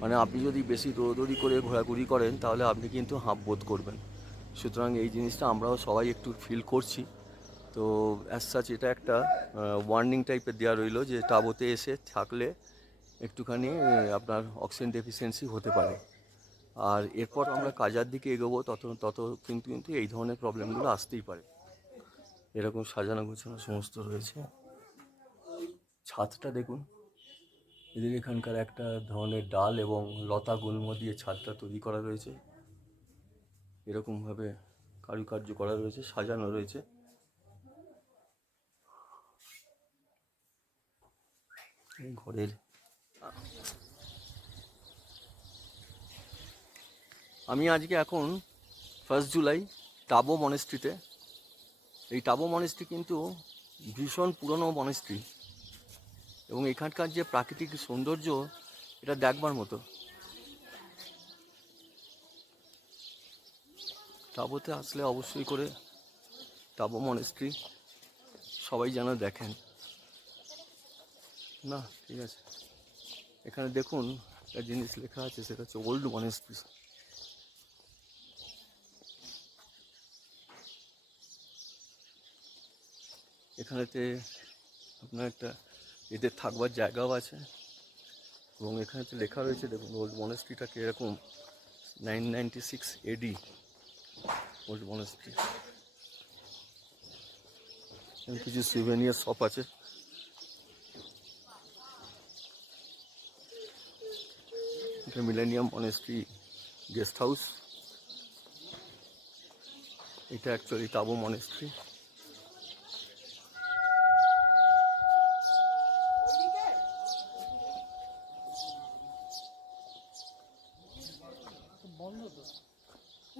মানে আপনি যদি বেশি দৌড়দৌড়ি করে ঘোরাঘুরি করেন তাহলে আপনি কিন্তু হাঁপ বোধ করবেন। সুতরাং এই জিনিসটা আমরাও সবাই একটু ফিল করছি। তো অ্যাজ সাচ এটা একটা ওয়ার্নিং টাইপের দেওয়া রইলো যে টাবোতে এসে থাকলে একটুখানি আপনার অক্সিজেন ডেফিসিয়েন্সি হতে পারে। আর এরপর আমরা কাজার দিকে এগোবো, তত কিন্তু এই ধরনের প্রবলেমগুলো আসতেই পারে। এরকম সাজানো গোছানো সমস্ত রয়েছে। ছাদটা দেখুন, এদের এখানকার একটা ধরনের ডাল এবং লতা গুল্ম দিয়ে ছাদটা তৈরি করা রয়েছে। এরকমভাবে কারুকার্য করা রয়েছে, সাজানো রয়েছে। এই ঘরের আমি আজকে এখন 1 জুলাই টাবো মনেস্ট্রিতে। এই টাবো মনেস্ট্রি কিন্তু ভীষণ পুরনো মনেস্ট্রি এবং এখানকার যে প্রাকৃতিক সৌন্দর্য, এটা দেখবার মতো। টাবোতে আসলে অবশ্যই করে টাবো মনেস্ট্রি সবাই যেন দেখেন। না, ঠিক আছে, এখানে দেখুন একটা জিনিস লেখা আছে, সেটা হচ্ছে ওল্ড মনেস্ট্রি। এখানেতে আপনার একটা এদের থাকবার জায়গাও আছে এবং এখানেতে লেখা রয়েছে, দেখুন ওল্ড মনেস্ট্রিটাকে এরকম 996 AD ওল্ড মনেস্ট্রি। কিছু সুভেনিয়ার শপ আছে। এটা মিলেনিয়াম মনেস্ট্রি গেস্ট হাউস। এটা অ্যাকচুয়ালি তাবো মনেস্ট্রি।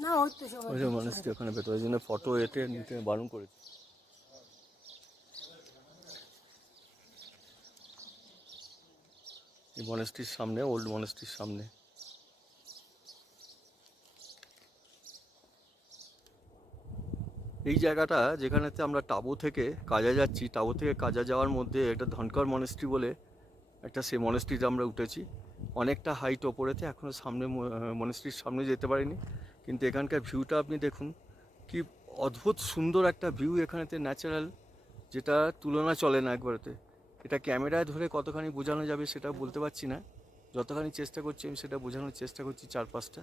না ওই তো সবাই ওই যে মনেস্ট্রি ওখানে ভেতরে, জন্য ফটো এতে নিতে বারণ করেছে। এই মনেস্ট্রির সামনে, ওল্ড মনেস্ট্রির সামনে। এই জায়গাটা যেখানেতে আমরা টাবো থেকে কাজা যাচ্ছি, টাবো থেকে কাজা যাওয়ার মধ্যে একটা ধনকর মনেস্ট্রি বলে একটা, সেই মনেস্ট্রিতে আমরা উঠেছি। অনেকটা হাইট ওপরেতে, এখনও সামনে মনেস্ট্রির সামনে যেতে পারিনি, কিন্তু এখানকার ভিউটা আপনি দেখুন, কি অদ্ভুত সুন্দর একটা ভিউ এখানেতে, ন্যাচারাল, যেটা তুলনা চলে না একবারেতে। এটা ক্যামেরায় ধরে কতখানি বোঝানো যাবে সেটা বলতে পারছি না, যতখানি চেষ্টা করছি আমি সেটা বোঝানোর চেষ্টা করছি চারপাশটা।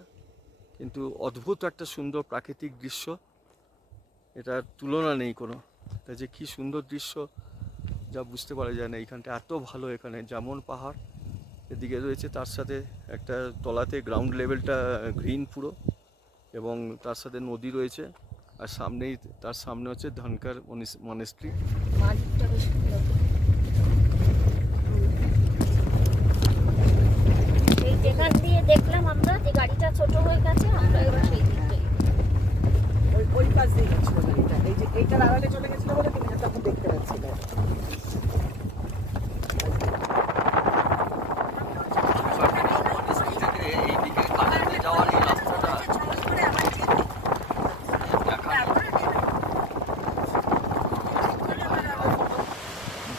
কিন্তু অদ্ভুত একটা সুন্দর প্রাকৃতিক দৃশ্য, এটার তুলনা নেই কোনো। এটা যে কী সুন্দর দৃশ্য যা বুঝতে পারা যায় না। এইখানটা এত ভালো, এখানে যেমন পাহাড় এদিকে রয়েছে, তার সাথে একটা তলাতে গ্রাউন্ড লেভেলটা গ্রিন পুরো, এবং তার সাথে নদী রয়েছে, আর সামনেই, তার সামনে হচ্ছে ধনকর মনেস্ট্রি। মালিকটা বেশ সুন্দর। এই যেখান দিয়ে দেখলাম আমরা যে গাড়িটা ছোট হয়ে গেছে, আমরা এবার সেই দিক থেকে ওই ওই পাশ দিয়ে গেছিল গাড়িটা, এই যে এইটার আড়ালে চলে গেছিল বলে তুমি তখন দেখতে পাচ্ছিলে।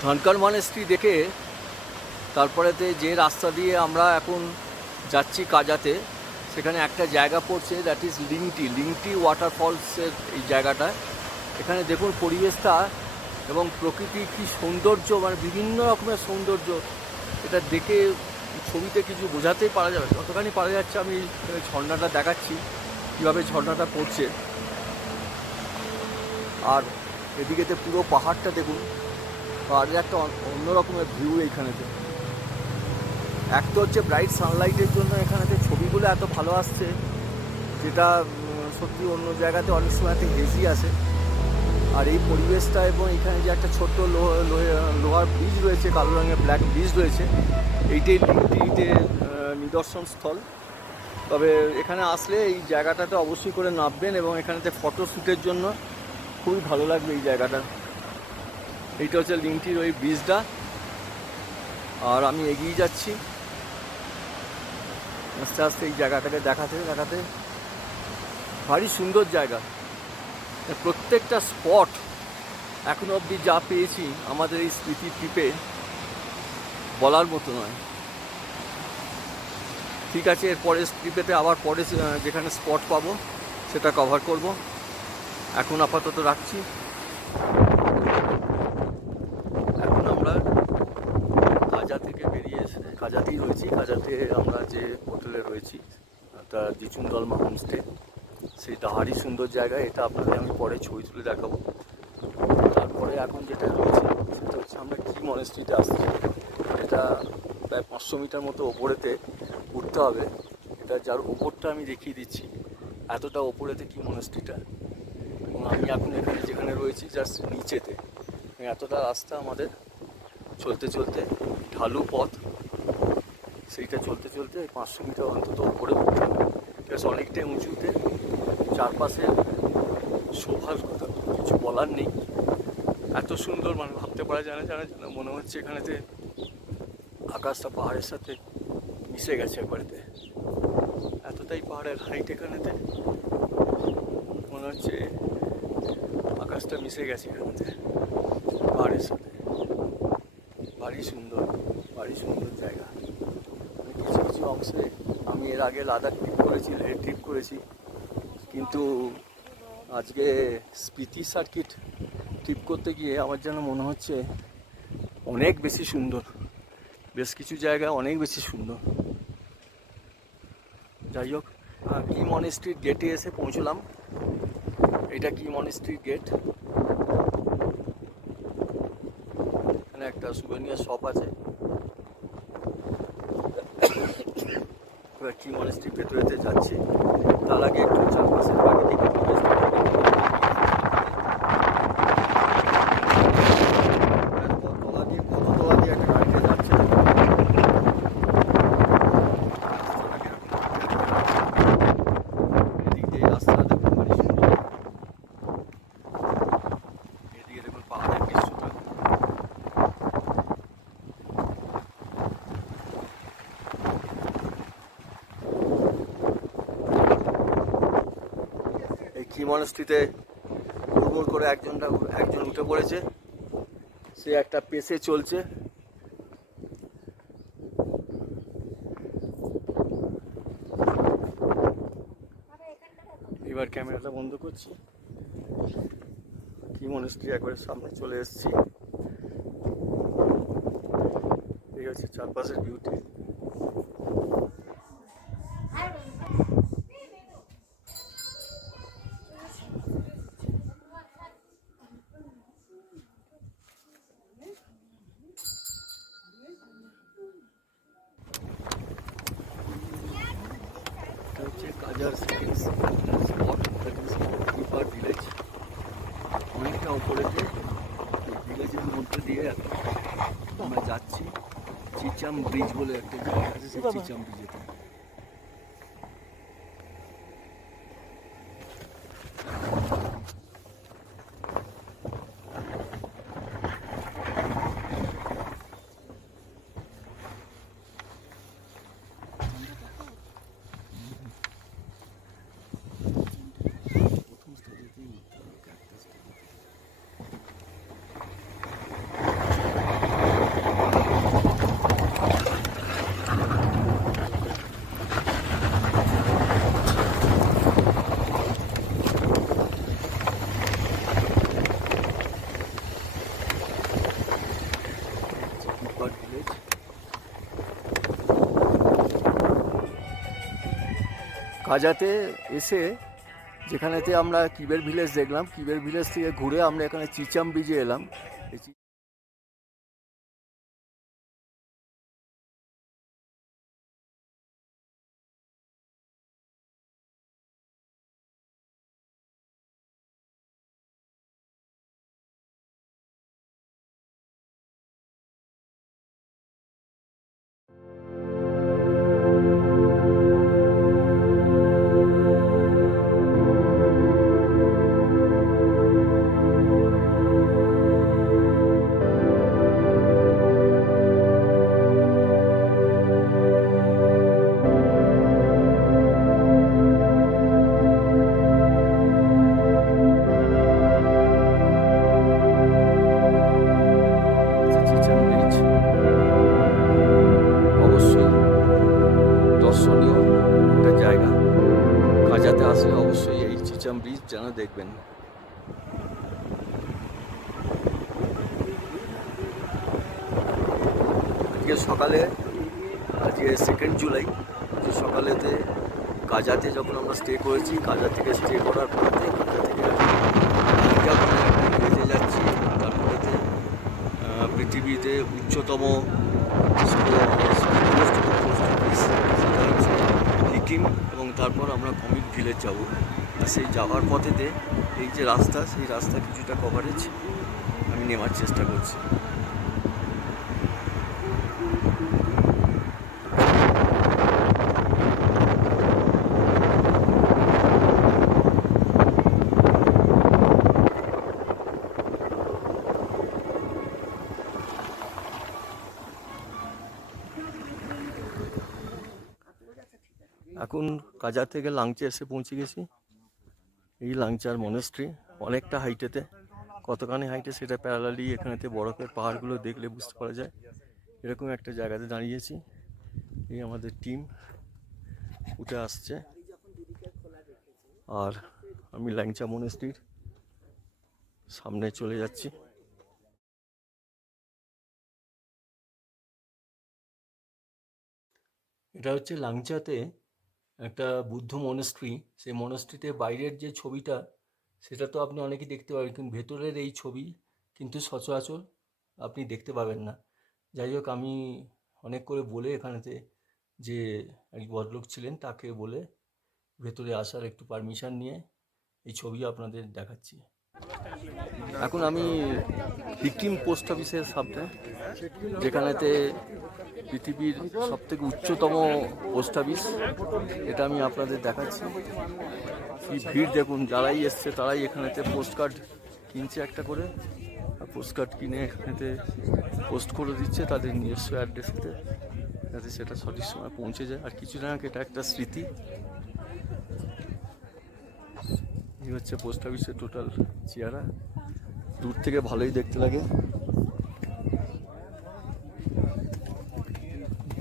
ধনকর মনেস্ট্রি দেখে তারপরেতে যে রাস্তা দিয়ে আমরা এখন যাচ্ছি কাজাতে, সেখানে একটা জায়গা পড়ছে, দ্যাট ইজ লিংটি ওয়াটারফলসের এই জায়গাটা। এখানে দেখুন পরিবেশটা এবং প্রকৃতি কী সৌন্দর্য, মানে বিভিন্ন রকমের সৌন্দর্য। এটা দেখে ছবিতে কিছু বোঝাতেই পারা যাবে, কতখানি পারা যাচ্ছে। আমি ঝর্ণাটা দেখাচ্ছি, কীভাবে ঝর্ণাটা পড়ছে। আর এদিকেতে পুরো পাহাড়টা দেখুন, পাহাড়ের একটা অন্য রকমের ভিউ এইখানেতে। এক তো হচ্ছে ব্রাইট সানলাইটের জন্য এখানেতে ছবিগুলো এত ভালো আসছে, যেটা সত্যি অন্য জায়গাতে অনেক সময় হেজি আসে। আর এই পরিবেশটা, এবং এখানে যে একটা ছোট্ট লোহার ব্রিজ রয়েছে, কালো রঙের ব্ল্যাক ব্রিজ রয়েছে, এইটাই লিংটিতে নিদর্শন স্থল। তবে এখানে আসলে এই জায়গাটাতে অবশ্যই করে নামবেন, এবং এখানেতে ফটোশ্যুটের জন্য খুবই ভালো লাগবে এই জায়গাটা। এইটা হচ্ছে লিংটির ওই ব্রিজটা, আর আমি এগিয়ে যাচ্ছি আস্তে আস্তে এই জায়গাটাকে দেখাতে দেখাতে। ভারী সুন্দর জায়গা, প্রত্যেকটা স্পট এখনো অবধি যা পেয়েছি আমাদের এই স্মৃতি ট্রিপে, বলার মতো নয়। ঠিক আছে, এর পরের ট্রিপেতে আবার পরে যেখানে স্পট পাবো সেটা কভার করব। এখন আপাতত রাখছি। এখন আমরা কাজা থেকে বেরিয়ে এসে কাজাতেই রয়েছি। কাজাতে আমরা যে হোটেলে রয়েছি, একটা জিচুন দলমা হোমস্টে, সেই দাহারি সুন্দর জায়গা। এটা আপনাদের আমি পরে ছবি তুলে দেখাবো। তারপরে এখন যেটা রয়েছে সেটা হচ্ছে আমরা কি মনেস্ট্রিতে আসছি। এটা প্রায় 500 মিটার মতো ওপরেতে উঠতে হবে। এটা যার ওপরটা আমি দেখিয়ে দিচ্ছি, এতটা ওপরেতে কি মনেস্ট্রিটা। এবং আমি এখন এখানে যেখানে রয়েছি জাস্ট নিচেতে। এতটা রাস্তা আমাদের চলতে চলতে, ঢালু পথ, সেইটা চলতে চলতে 500 মিটার অন্তত উপরে উঠতে হবে। ঠিক আছে, অনেকটাই উঁচুতে, চারপাশে শোভার কথা কিছু বলার নেই। এত সুন্দর, মানে ভাবতে পারা যায় না, জানা জানা মনে হচ্ছে এখানেতে আকাশটা পাহাড়ের সাথে মিশে গেছে একবারেতে। এতটাই পাহাড়ের হাইট, এখানেতে মনে হচ্ছে আকাশটা মিশে গেছে এখানেতে পাহাড়ের সাথে। ভারী সুন্দর, ভারী সুন্দর জায়গা। অংশে আমি এর আগে লাদাখ ট্রিপ করেছি, লেহ ট্রিপ করেছি, কিন্তু আজকে স্পিতি সার্কিট ট্রিপ করতে গিয়ে আমার যেন মনে হচ্ছে অনেক বেশি সুন্দর, বেশ কিছু জায়গা অনেক বেশি সুন্দর। যাই হোক, কি মনেস্ট্রির গেটে এসে পৌঁছলাম। এটা কি মনেস্ট্রির গেট, এখানে একটা সুভেনিয়ার শপ আছে। এবার কি মনেস্ট্রির ভেতরেতে যাচ্ছি, তার আগে একটু চারপাশের প্রাকৃতিক পরিবেশ তলা দিয়ে তলা দিয়ে একটা গাড়িতে যাচ্ছে। এদিক দিয়ে রাস্তাটা দেখুন ভারী সুন্দর, এদিকে দেখুন পাহাড়ের দৃশ্যটা। এই কি মনেস্ট্রিতে হুড় করে একজন উঠে পড়েছে, সে একটা পেসে চলছে। এবার ক্যামেরাটা বন্ধ করছি। কি মনেস্ট্রি একবারে সামনে চলে এসেছি। এই হচ্ছে চারপাশের বিউটি। এটা হচ্ছে কাজার সেকেন্ড স্পট, কিপার ভিলেজ। অনেকটা ওপরেতে ভিলেজের মধ্যে দিয়ে আমরা যাচ্ছি। চিচাম ব্রিজ বলে একটা জায়গা আছে, সেই চিচাম ব্রিজেতে। Keeper village. কাজাতে এসে যেখানেতে আমরা কিবের ভিলেজ দেখলাম, কিবের ভিলেজ থেকে ঘুরে আমরা এখানে চিচাম ব্রিজে এলাম। চিচাম ব্রিজ অবশ্যই দর্শনীয় একটা জায়গা। কাজাতে আসলে অবশ্যই এই চিচাম ব্রিজ যেন দেখবেন। আজকে সকালে, আজকে 2 জুলাই, যে সকালেতে কাজাতে যখন আমরা স্টে করেছি, কাজা থেকে স্টে করার পরেতে কাজা থেকে ভিলেজে যাচ্ছি। তারপরেতে পৃথিবীতে উচ্চতম সিকিম, এবং তারপর আমরা কমিক ভিলেজ যাব। আর সেই যাওয়ার পথেতে এই যে রাস্তা, সেই রাস্তা কিছুটা কভারেজ আমি নেওয়ার চেষ্টা করছি। এখন কাজা থেকে লাংচে এসে পৌঁছে গেছি। এই লাংচার মনেস্ট্রি অনেকটা হাইটেতে, কতখানি হাইটে সেটা প্যারালালি এখানেতে বরফের পাহাড়গুলো দেখলে বুঝতে পারা যায়। এরকম একটা জায়গাতে দাঁড়িয়েছি। এই আমাদের টিম উঠে আসছে, আর আমি ল্যাংচা মনেস্ট্রির সামনে চলে যাচ্ছি। এটা হচ্ছে লাংচাতে একটা বুদ্ধ মনেস্ট্রি। সেই মনেস্ট্রিতে বাইরের যে ছবিটা সেটা তো আপনি অনেকেই দেখতে পাবেন, কিন্তু ভেতরের এই ছবি কিন্তু সচরাচর আপনি দেখতে পাবেন না। যাই হোক, আমি অনেক করে বলে এখানেতে যে এক ভদ্রলোক ছিলেন তাকে বলে ভেতরে আসার একটু পারমিশন নিয়ে এই ছবি আপনাদের দেখাচ্ছি। এখন আমি সিকিম পোস্ট অফিসের সামনে, যেখানেতে পৃথিবীর সবথেকে উচ্চতম পোস্ট অফিস, এটা আমি আপনাদের দেখাচ্ছি। কি ভিড় দেখুন, যারাই এসছে তারাই এখানেতে পোস্ট কার্ড কিনছে একটা করে, আর পোস্ট কার্ড কিনে এখানেতে পোস্ট করে দিচ্ছে তাদের নিজস্ব অ্যাড্রেসেতে, যাতে সেটা সঠিক সময় পৌঁছে যায়। আর কিছুদিন আগে এটা একটা স্মৃতি। এই হচ্ছে পোস্ট অফিসের টোটাল চেহারা, দূর থেকে ভালোই দেখতে লাগে।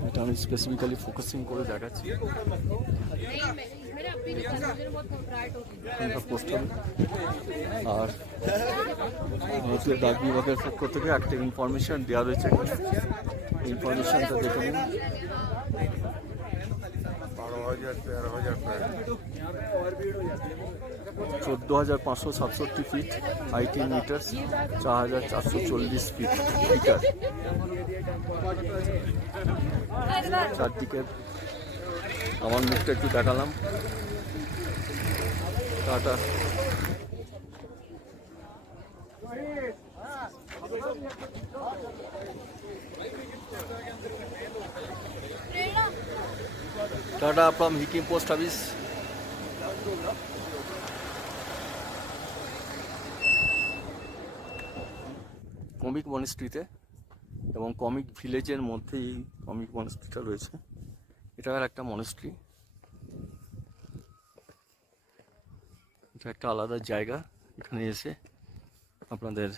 এটা আমি স্পেসিফিক্যালি ফোকাসিং করে দেখাচ্ছি। পোস্ট অফিস আর ভারতীয় ডাক বিভাগের পক্ষ থেকে একটা ইনফরমেশন দেওয়া রয়েছে, ইনফরমেশনটা দেখে নিন। 14,567 ফিট, 18 মিটার্স, 4,440 মিটার। চারদিকে আমার মুখটা একটু দেখালাম। Tata. Tata from Hikkim post office. Komic মনেস্ট্রিতে এবং কমিক ভিলেজের মধ্যে এই কমিক মনেস্ট্রিটা রয়েছে। এটা একটা মনেস্ট্রি, এটা একটা আলাদা জায়গা। এখানে এসে আপনাদের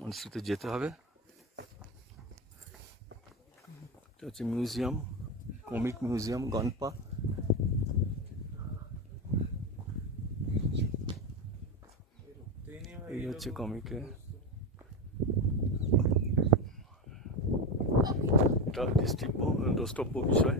মনেস্ট্রিতে যেতে হবে। এটা হচ্ছে মিউজিয়াম, কমিক মিউজিয়াম গনপা। এই হচ্ছে কমিকের এটা দ্রষ্টব্য বিষয়।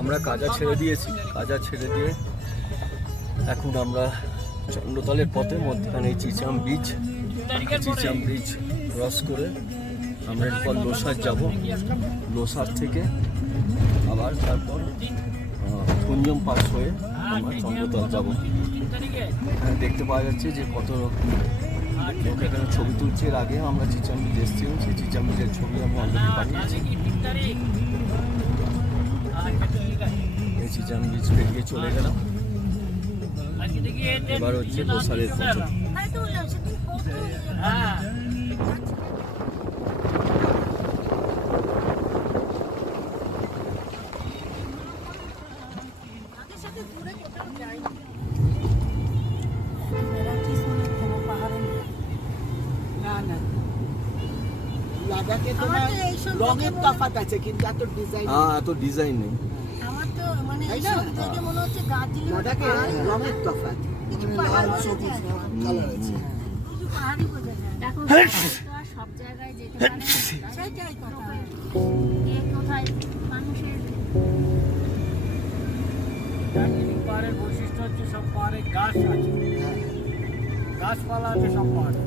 আমরা কাজা ছেড়ে দিয়েছি, কাজা ছেড়ে দিয়ে এখন আমরা চন্দ্রতলের পথে মধ্যখানে চিচাম ব্রিজ ক্রস করে আমরা এরপর লোসার যাব। লোসার থেকে আবার তারপর কুঞ্জম পাস হয়ে আমরা চন্দ্রতল যাব। এখানে দেখতে পাওয়া যাচ্ছে যে কত লোক এখানে ছবি তুলছে। এর আগে আমরা চিচাম ব্রিজ এসেছিলাম, সেই চিচাম ব্রিজের ছবি আমি অলরেডি পাঠিয়েছি। এই চিচাম ব্রিজ পেরিয়ে চলে গেলাম, এবার হচ্ছে লোসারের পথে। লাদাখে তোমার রঙের তফাৎ আছে, কিন্তু এত ডিজাইন এত ডিজাইন নেই। আমার তো মানে এইসব দেখে মনে হচ্ছে দার্জিলিং লাদাখে রঙের তফাৎ, কিছু পাহাড় সবুজ কালার আছে। কিছু পাহাড়ি বোঝা যায়। দেখো সব জায়গায় যেতে পারে না, সেটাই কথা। কে কোথায় মানুষের দার্জিলিং পাহাড়ের বৈশিষ্ট্য হচ্ছে সব পাহাড়ে গাছ আছে, গাছপালা আছে সব পাহাড়ে।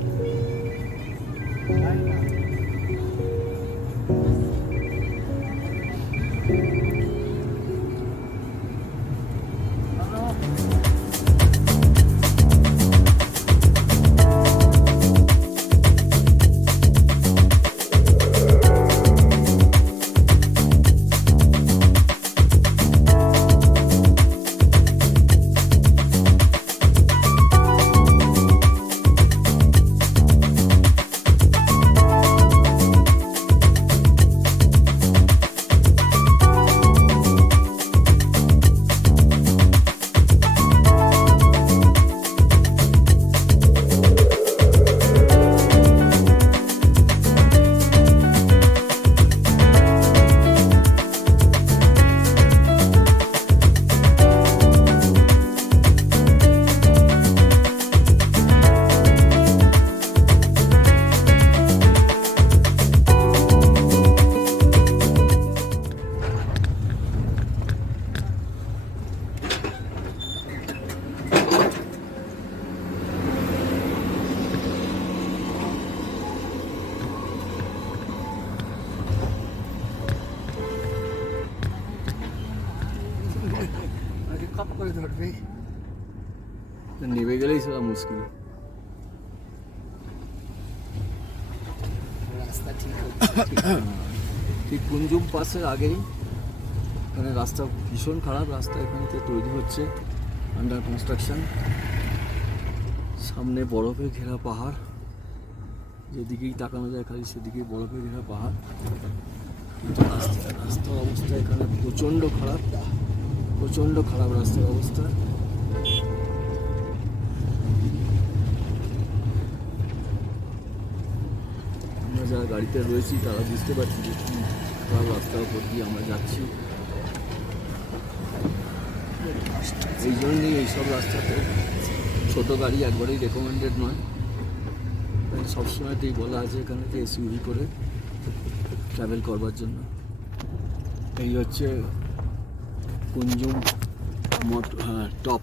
নেমে গেলেই সেটা মুশকিল। রাস্তা ঠিক হচ্ছে ঠিক কুঞ্জুম পাসের আগেই এখানে রাস্তা ভীষণ খারাপ, রাস্তা এখানে তৈরি হচ্ছে, আন্ডার কনস্ট্রাকশন। সামনে বরফে ঘেরা পাহাড়, যেদিকেই তাকানো যায় খালি সেদিকেই বরফে ঘেরা পাহাড়। রাস্তার অবস্থা এখানে প্রচণ্ড খারাপ, প্রচণ্ড খারাপ রাস্তার অবস্থা। আমরা যারা গাড়িতে রয়েছি তারা বুঝতে পারছি যে কী খারাপ রাস্তার উপর দিয়ে আমরা যাচ্ছি। এই জন্যই এইসব রাস্তাতে ছোটো গাড়ি একবারেই রেকমেন্ডেড নয়। তাই সবসময়তেই বলা আছে এখানে যে এসইউভি করে ট্রাভেল করবার জন্য। এই হচ্ছে কুঞ্জুম টপ।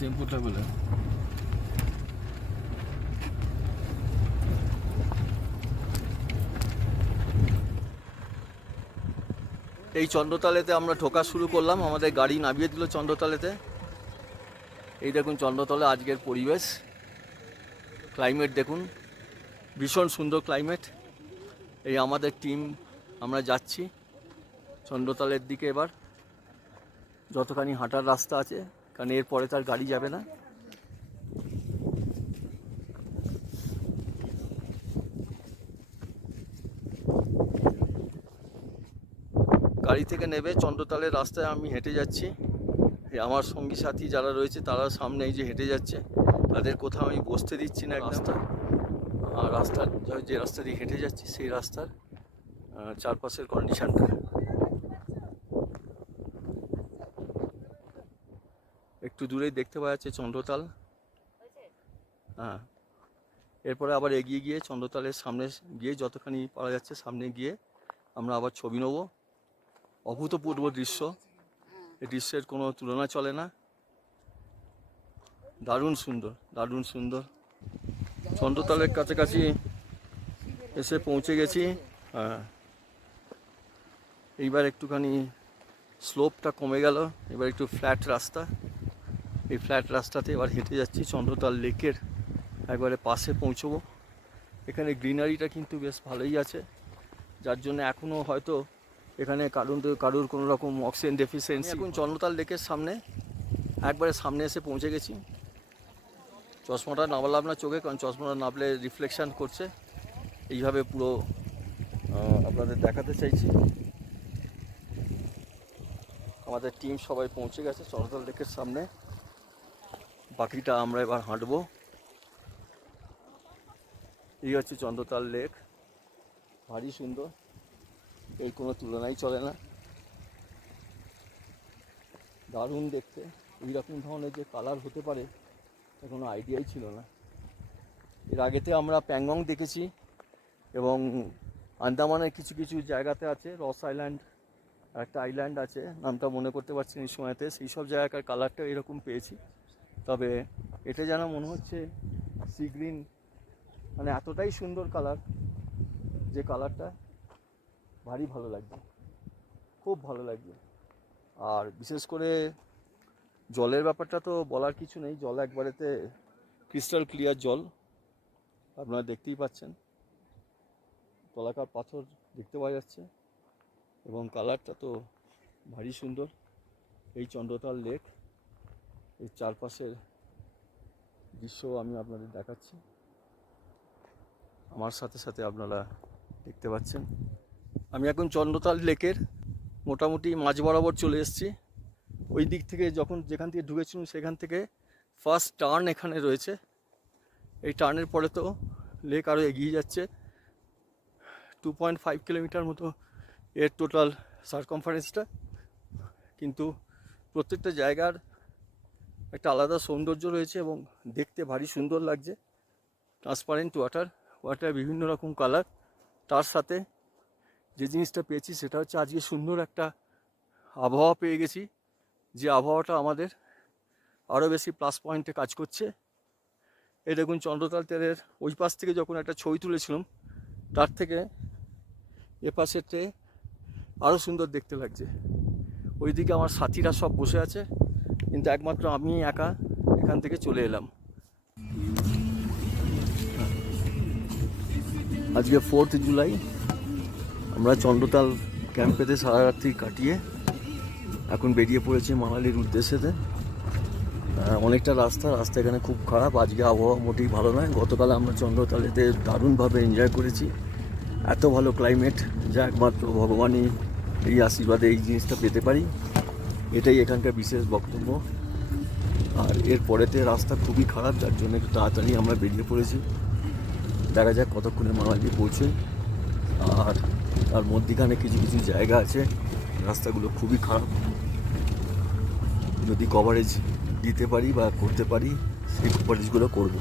টেম্পোটা বলে এই চন্দ্রতালেতে আমরা ঢোকা শুরু করলাম, আমাদের গাড়ি নামিয়ে দিল চন্দ্রতালেতে। এই দেখুন চন্দ্রতলে আজকের পরিবেশ, ক্লাইমেট দেখুন, ভীষণ সুন্দর ক্লাইমেট। এই আমাদের টিম, আমরা যাচ্ছি চন্দ্রতলের দিকে এবার, যতখানি হাঁটার রাস্তা আছে, কারণ এরপরে তার গাড়ি যাবে না। গাড়ি থেকে নেবে চন্দ্রতালের রাস্তায় আমি হেঁটে যাচ্ছি। আমার সঙ্গী সাথী যারা রয়েছে তারা সামনে এই যে হেঁটে যাচ্ছে, তাদের কোথাও আমি বসতে দিচ্ছি না। রাস্তা আর রাস্তার যে রাস্তা দিয়ে হেঁটে যাচ্ছি সেই রাস্তার চারপাশের কন্ডিশনটা একটু দূরেই দেখতে পাওয়া যাচ্ছে চন্দ্রতাল। হ্যাঁ, এরপরে আবার এগিয়ে গিয়ে চন্দ্রতালের সামনে গিয়ে যতখানি পাওয়া যাচ্ছে সামনে গিয়ে আমরা আবার ছবি নেব। অভূতপূর্ব দৃশ্য, এই দৃশ্যের কোনো তুলনা চলে না, দারুণ সুন্দর, দারুণ সুন্দর। চন্দ্রতালের কাছাকাছি এসে পৌঁছে গেছি। হ্যাঁ, এইবার একটুখানি স্লোপটা কমে গেল, এবার একটু ফ্ল্যাট রাস্তা। এই ফ্ল্যাট রাস্তাতে এবার হেঁটে যাচ্ছি চন্দ্রতাল লেকের একবারে পাশে পৌঁছবো। এখানে গ্রিনারিটা কিন্তু বেশ ভালোই আছে, যার জন্য এখনও হয়তো এখানে কারুর কোনো রকম অক্সিজেন ডেফিসিয়েন্সি। এখন চন্দ্রতাল লেকের সামনে, একবারে সামনে এসে পৌঁছে গেছি। চশমাটা নামালাম না চোখে, কারণ চশমাটা নামলে রিফ্লেকশান করছে। এইভাবে পুরো আপনাদের দেখাতে চাইছি। আমাদের টিম সবাই পৌঁছে গেছে চন্দ্রতাল লেকের সামনে, বাকিটা আমরা এবার হাঁটবো। এই হচ্ছে চন্দ্রতাল লেক, ভারী সুন্দর, এই কোনো তুলনাই চলে না, দারুণ দেখতে। এইরকম ধরনের যে কালার হতে পারে তা কোনো আইডিয়াই ছিল না। এর আগেতে আমরা প্যাংগং দেখেছি এবং আন্দামানের কিছু কিছু জায়গাতে আছে, রস আইল্যান্ড একটা আইল্যান্ড আছে, নামটা মনে করতে পারছি এই সময়তে, সেই সব জায়গাকার কালারটা এরকম পেয়েছি। তবে এটা যেন মনে হচ্ছে সি গ্রিন, মানে এতটাই সুন্দর কালার, যে কালারটা ভারী ভালো লাগবে, খুব ভালো লাগবে। আর বিশেষ করে জলের ব্যাপারটা তো বলার কিছু নেই, জল একবারেতে ক্রিস্টাল ক্লিয়ার জল, আপনারা দেখতেই পাচ্ছেন, তলাকার পাথর দেখতে পাওয়া যাচ্ছে এবং কালারটা তো ভারী সুন্দর। এই চন্দ্রতাল লেক, এই চারপাশের দৃশ্য আমি আপনাদের দেখাচ্ছি, আমার সাথে সাথে আপনারা দেখতে পাচ্ছেন। আমি এখন চন্দ্রতাল লেকের মোটামুটি মাঝ বরাবর চলে এসেছি। ওই দিক থেকে যেখান থেকে ঢুকেছিলাম সেখান থেকে ফার্স্ট টার্ন এখানে রয়েছে। এই টার্নের পরে তো লেক আরও এগিয়ে যাচ্ছে, 2.5 কিলোমিটার মতো এর টোটাল সার্কামফারেন্সটা। কিন্তু প্রত্যেকটা জায়গার একটা আলাদা সৌন্দর্য রয়েছে এবং দেখতে ভারী সুন্দর লাগছে। ট্রান্সপারেন্ট ওয়াটার বিভিন্ন রকম কালার। তার সাথে যে জিনিসটা পেয়েছি সেটা হচ্ছে আজকে সুন্দর একটা আবহাওয়া পেয়ে গেছি, যে আবহাওয়াটা আমাদের আরও বেশি প্লাস পয়েন্টে কাজ করছে। এই দেখুন চন্দ্রতাল তেলের ওই পাশ থেকে যখন একটা ছবি তুলেছিলাম তার থেকে এ পাশেরতে আরও সুন্দর দেখতে লাগছে। ওইদিকে আমার সাথীরা সব বসে আছে, কিন্তু একমাত্র আমি একা এখান থেকে চলে এলাম। আজকে 4th জুলাই, আমরা চন্দ্রতাল ক্যাম্পেতে সারা রাত্রি কাটিয়ে এখন বেরিয়ে পড়েছি মানালির উদ্দেশ্যেতে। অনেকটা রাস্তা এখানে খুব খারাপ, আজকে আবহাওয়া মোটেই ভালো নয়। গতকাল আমরা চন্দ্রতালেতে দারুণভাবে এনজয় করেছি, এত ভালো ক্লাইমেট যা একমাত্র ভগবানই এই আশীর্বাদে এই জিনিসটা পেতে পারি, এটাই এখানকার বিশেষ বক্তব্য। আর এর পরেতে রাস্তা খুবই খারাপ, যার জন্য একটু তাড়াতাড়ি আমরা বেরিয়ে পড়েছি। দেখা যাক কতক্ষণে মানালি পৌঁছে। আর তার মধ্যিখানে কিছু কিছু জায়গা আছে রাস্তাগুলো খুবই খারাপ, যদি কভারেজ দিতে পারি বা করতে পারি সেই কভারেজগুলো করবো।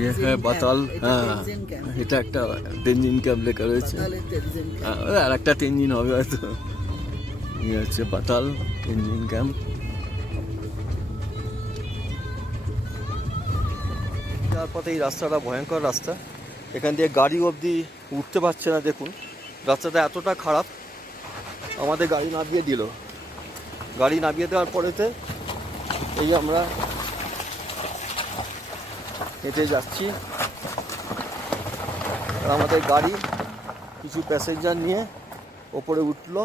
ये है বাতাল, হ্যাঁ এটা একটা তেনজিং ক্যাম্প লেখা রয়েছে, আর একটা তেনজিং হবে হয়তো। ये হচ্ছে বাতাল তেনজিং ক্যাম্প। যাওয়ার পথে এই রাস্তাটা ভয়ঙ্কর রাস্তা, এখান দিয়ে গাড়ি অবধি উঠতে পারছে না। দেখুন রাস্তাটা এতটা খারাপ, আমাদের গাড়ি নামিয়ে দিল। গাড়ি নামিয়ে দেওয়ার পরেতে এই আমরা হেঁটে যাচ্ছি। আর আমাদের গাড়ি কিছু প্যাসেঞ্জার নিয়ে ওপরে উঠলো,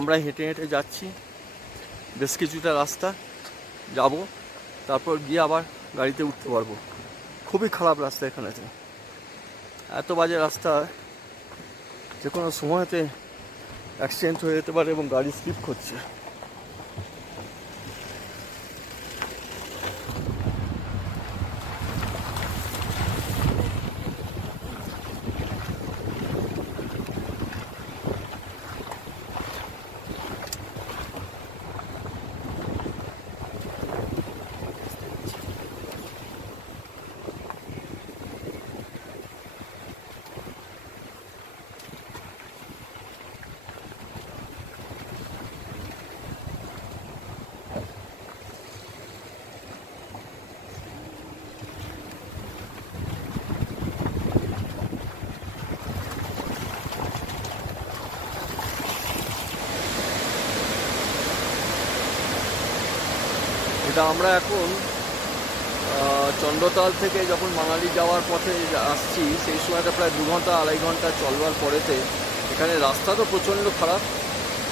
আমরা হেঁটে হেঁটে যাচ্ছি। বেশ কিছুটা রাস্তা যাব, তারপর গিয়ে আবার গাড়িতে উঠতে পারবো। খুবই খারাপ রাস্তা এখানেতে, এত বাজে রাস্তা, যে কোনো সময়তে অ্যাক্সিডেন্ট হয়ে যেতে পারে এবং গাড়ি স্লিপ করছে। এটা আমরা এখন চন্দ্রতাল থেকে যখন মানালি যাওয়ার পথে আসছি, সেই সময়টা প্রায় 2 ঘন্টা 2.5 ঘন্টা চলবার পরেতে এখানে রাস্তা তো প্রচণ্ড খারাপ।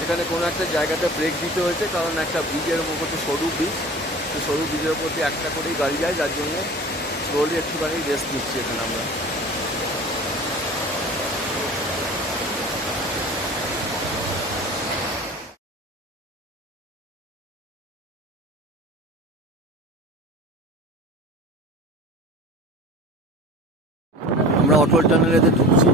এখানে কোনো একটা জায়গাতে ব্রেক দিতে হয়েছে, কারণ একটা ব্রিজের উপর সরু ব্রিজ, সেই সরু ব্রিজের উপর দিয়ে একটা করেই গাড়ি যায়, যার জন্য স্লোলি একটুখানি রেস্ট নিচ্ছি এখানে আমরা। আমরা অটল টানেলেতে ঢুকছি।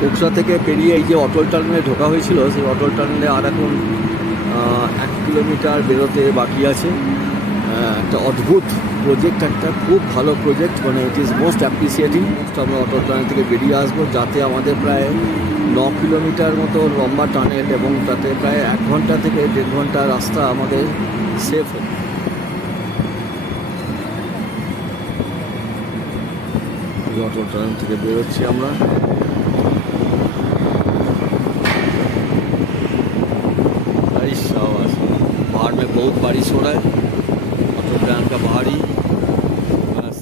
কোকসা থেকে পেরিয়ে এই যে অটল টানেলে ঢোকা হয়েছিল, সেই অটল টানেলে আর এখন 1 কিলোমিটার বেরোতে বাকি আছে। একটা অদ্ভুত প্রজেক্ট, একটা খুব ভালো প্রজেক্ট, মানে ইট ইজ মোস্ট অ্যাপ্রিসিয়েটিং। আমরা অটো টানেল থেকে বেরিয়ে আসবো, যাতে আমাদের প্রায় 9 কিলোমিটার মতো লম্বা টানেল এবং তাতে প্রায় 1 ঘন্টা থেকে 1.5 ঘন্টা রাস্তা আমাদের সেফ হবে। অটো টানেল থেকে বেরোচ্ছি আমরা। बाहर में बहुत बारिश हो रहा है, ऑटो टनल का बाहर ही बस।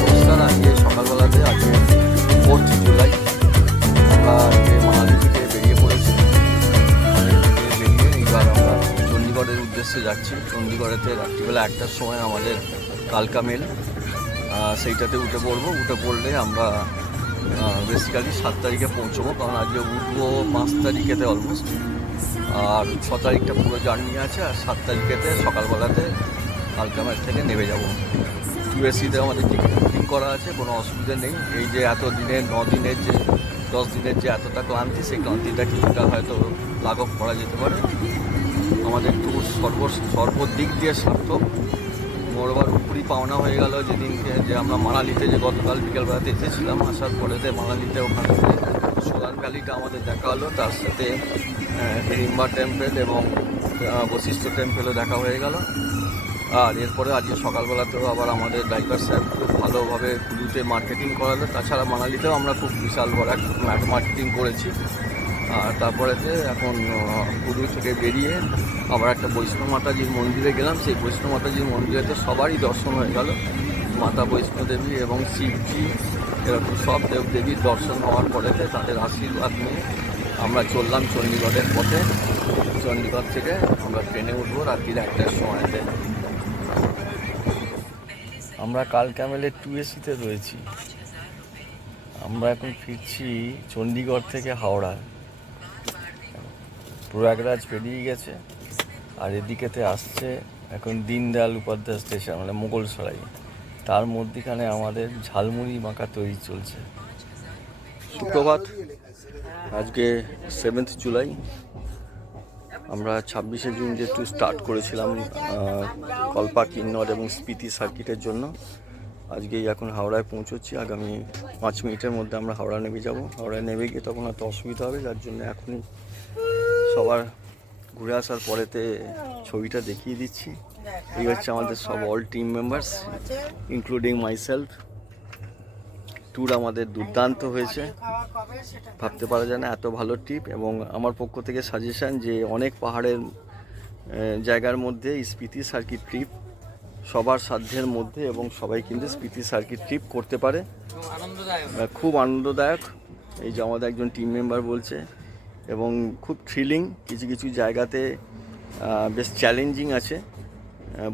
নমস্কার, আজকে সকালবেলাতে আজকে 4 জুলাই আমরা আজকে মানালি থেকে বেরিয়ে পড়েছি। মানালি থেকে বেরিয়ে এবার আমরা চণ্ডীগড়ের উদ্দেশ্যে যাচ্ছি। চণ্ডীগড়েতে রাত্রিবেলা 1টার সময় আমাদের কালকা মেল, সেইটাতে উঠে পড়বো। উঠে পড়লে আমরা বেসিক্যালি 7 তারিখে পৌঁছবো, কারণ আজকে উঠবো 5 তারিখেতে অলমোস্ট, আর 6 তারিখটা পুরো জার্নি আছে, আর 7 তারিখেতে সকালবেলাতে কালকা মেল থেকে নেমে যাবো। ইউএসসিতে আমাদের টিকিট বুকিং করা আছে, কোনো অসুবিধা নেই। এই যে এত দিনের 9 দিনের যে 10 দিনের যে এতটা ক্লান্তি, সেই ক্লান্তিটা কিছুটা হয়তো লাঘব করা যেতে পারে। আমাদের ট্যুর সর্বদিক দিয়ে সার্থক। মোরবার উপরই পাওনা হয়ে গেল যেদিনকে, যে আমরা মানালিতে যে গতকাল বিকেলবেলাতে এসেছিলাম, আসার পরেতে মানালিতে ওখানে সোলার ভ্যালিটা আমাদের দেখা হলো, তার সাথে হিড়িম্বা টেম্পেল এবং বশিষ্ঠ টেম্পেলও দেখা হয়ে গেল। আর এরপরে আজকে সকালবেলাতেও আবার আমাদের ড্রাইভার সাহেব খুব ভালোভাবে কুলুতে মার্কেটিং করালো। তাছাড়া মানালিতেও আমরা খুব বিশাল বড় একটা মার্কেটিং করেছি। আর তারপরেতে এখন কুলু থেকে বেরিয়ে আবার একটা বৈষ্ণব মাতাজির মন্দিরে গেলাম। সেই বৈষ্ণব মাতাজির মন্দিরেতে সবারই দর্শন হয়ে গেল। মাতা বৈষ্ণোদেবী এবং শিবজি এরকম সব দেবদেবীর দর্শন হওয়ার পরেতে তাদের আশীর্বাদ নিয়ে আমরা চললাম চণ্ডীগড়ের পথে। চণ্ডীগড় থেকে আমরা ট্রেনে উঠবো রাত্রির 1টার সময়তে। আমরা কালকা মেলের 2AC-তে রয়েছি। আমরা এখন ফিরছি চণ্ডীগড় থেকে হাওড়া। প্রয়াগরাজ পেরিয়ে গেছে, আর এদিকেতে আসছে এখন দীনদয়াল উপাধ্যায় স্টেশন, মানে মোগলসরাই। তার মধ্যেখানে আমাদের ঝালমুড়ি মাখা তৈরি চলছে। সুপ্রভাত, আজকে 7 জুলাই। আমরা 26শে জুন যেহেতু স্টার্ট করেছিলাম কল্পা, কিন্নর এবং স্পিতি সার্কিটের জন্য, আজকেই এখন হাওড়ায় পৌঁছচ্ছি। আগামী 5 মিনিটের মধ্যে আমরা হাওড়া নেমে যাব। হাওড়ায় নেমে গিয়ে তখন হয়তো অসুবিধা হবে, যার জন্য এখনই সবার ঘুরে আসার পরেতে ছবিটা দেখিয়ে দিচ্ছি। এই হচ্ছে আমাদের সব all team members including myself. Tour আমাদের দুর্দান্ত হয়েছে, ভাবতে পারা যায় না এত ভালো ট্রিপ। এবং আমার পক্ষ থেকে সাজেশান যে অনেক পাহাড়ের জায়গার মধ্যে স্পিতি সার্কিট ট্রিপ সবার সাধ্যের মধ্যে, এবং সবাই কিন্তু স্পিতি সার্কিট ট্রিপ করতে পারে, খুব আনন্দদায়ক। এই যে আমাদের একজন টিম মেম্বার বলছে, এবং খুব থ্রিলিং। কিছু কিছু জায়গাতে বেশ চ্যালেঞ্জিং আছে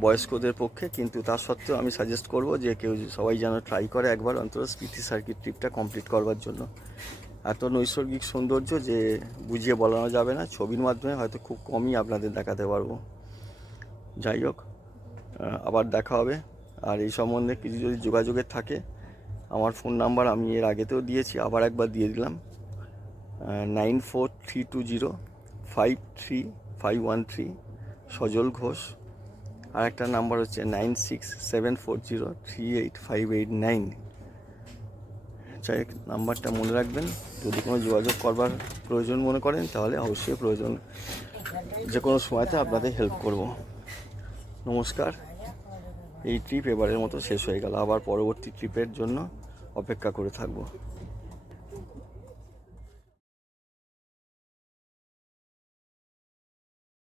বয়স্কদের পক্ষে, কিন্তু তা সত্ত্বেও আমি সাজেস্ট করব যে সবাই যেন ট্রাই করে একবার অন্তত স্পিতি সার্কিট ট্রিপটা কমপ্লিট করবার জন্য। এত নৈসর্গিক সৌন্দর্য যে বুঝিয়ে বলানো যাবে না, ছবির মাধ্যমে হয়তো খুব কমই আপনাদের দেখাতে পারবো। যাই হোক, আবার দেখা হবে। আর এই সম্বন্ধে কিছু যদি যোগাযোগের থাকে, আমার ফোন নাম্বার আমি এর আগেতেও দিয়েছি, আবার একবার দিয়ে দিলাম, 9432053513 সজল ঘোষ। আর একটা নাম্বার হচ্ছে 9674038589। চাই নাম্বারটা মনে রাখবেন। যদি কোনো যোগাযোগ করবার প্রয়োজন মনে করেন, তাহলে অবশ্যই প্রয়োজন যে কোনো সময়তে আপনাদের হেল্প করব। নমস্কার। এই ট্রিপ এবারের মতো শেষ হয়ে গেল, আবার পরবর্তী ট্রিপের জন্য অপেক্ষা করে থাকবো।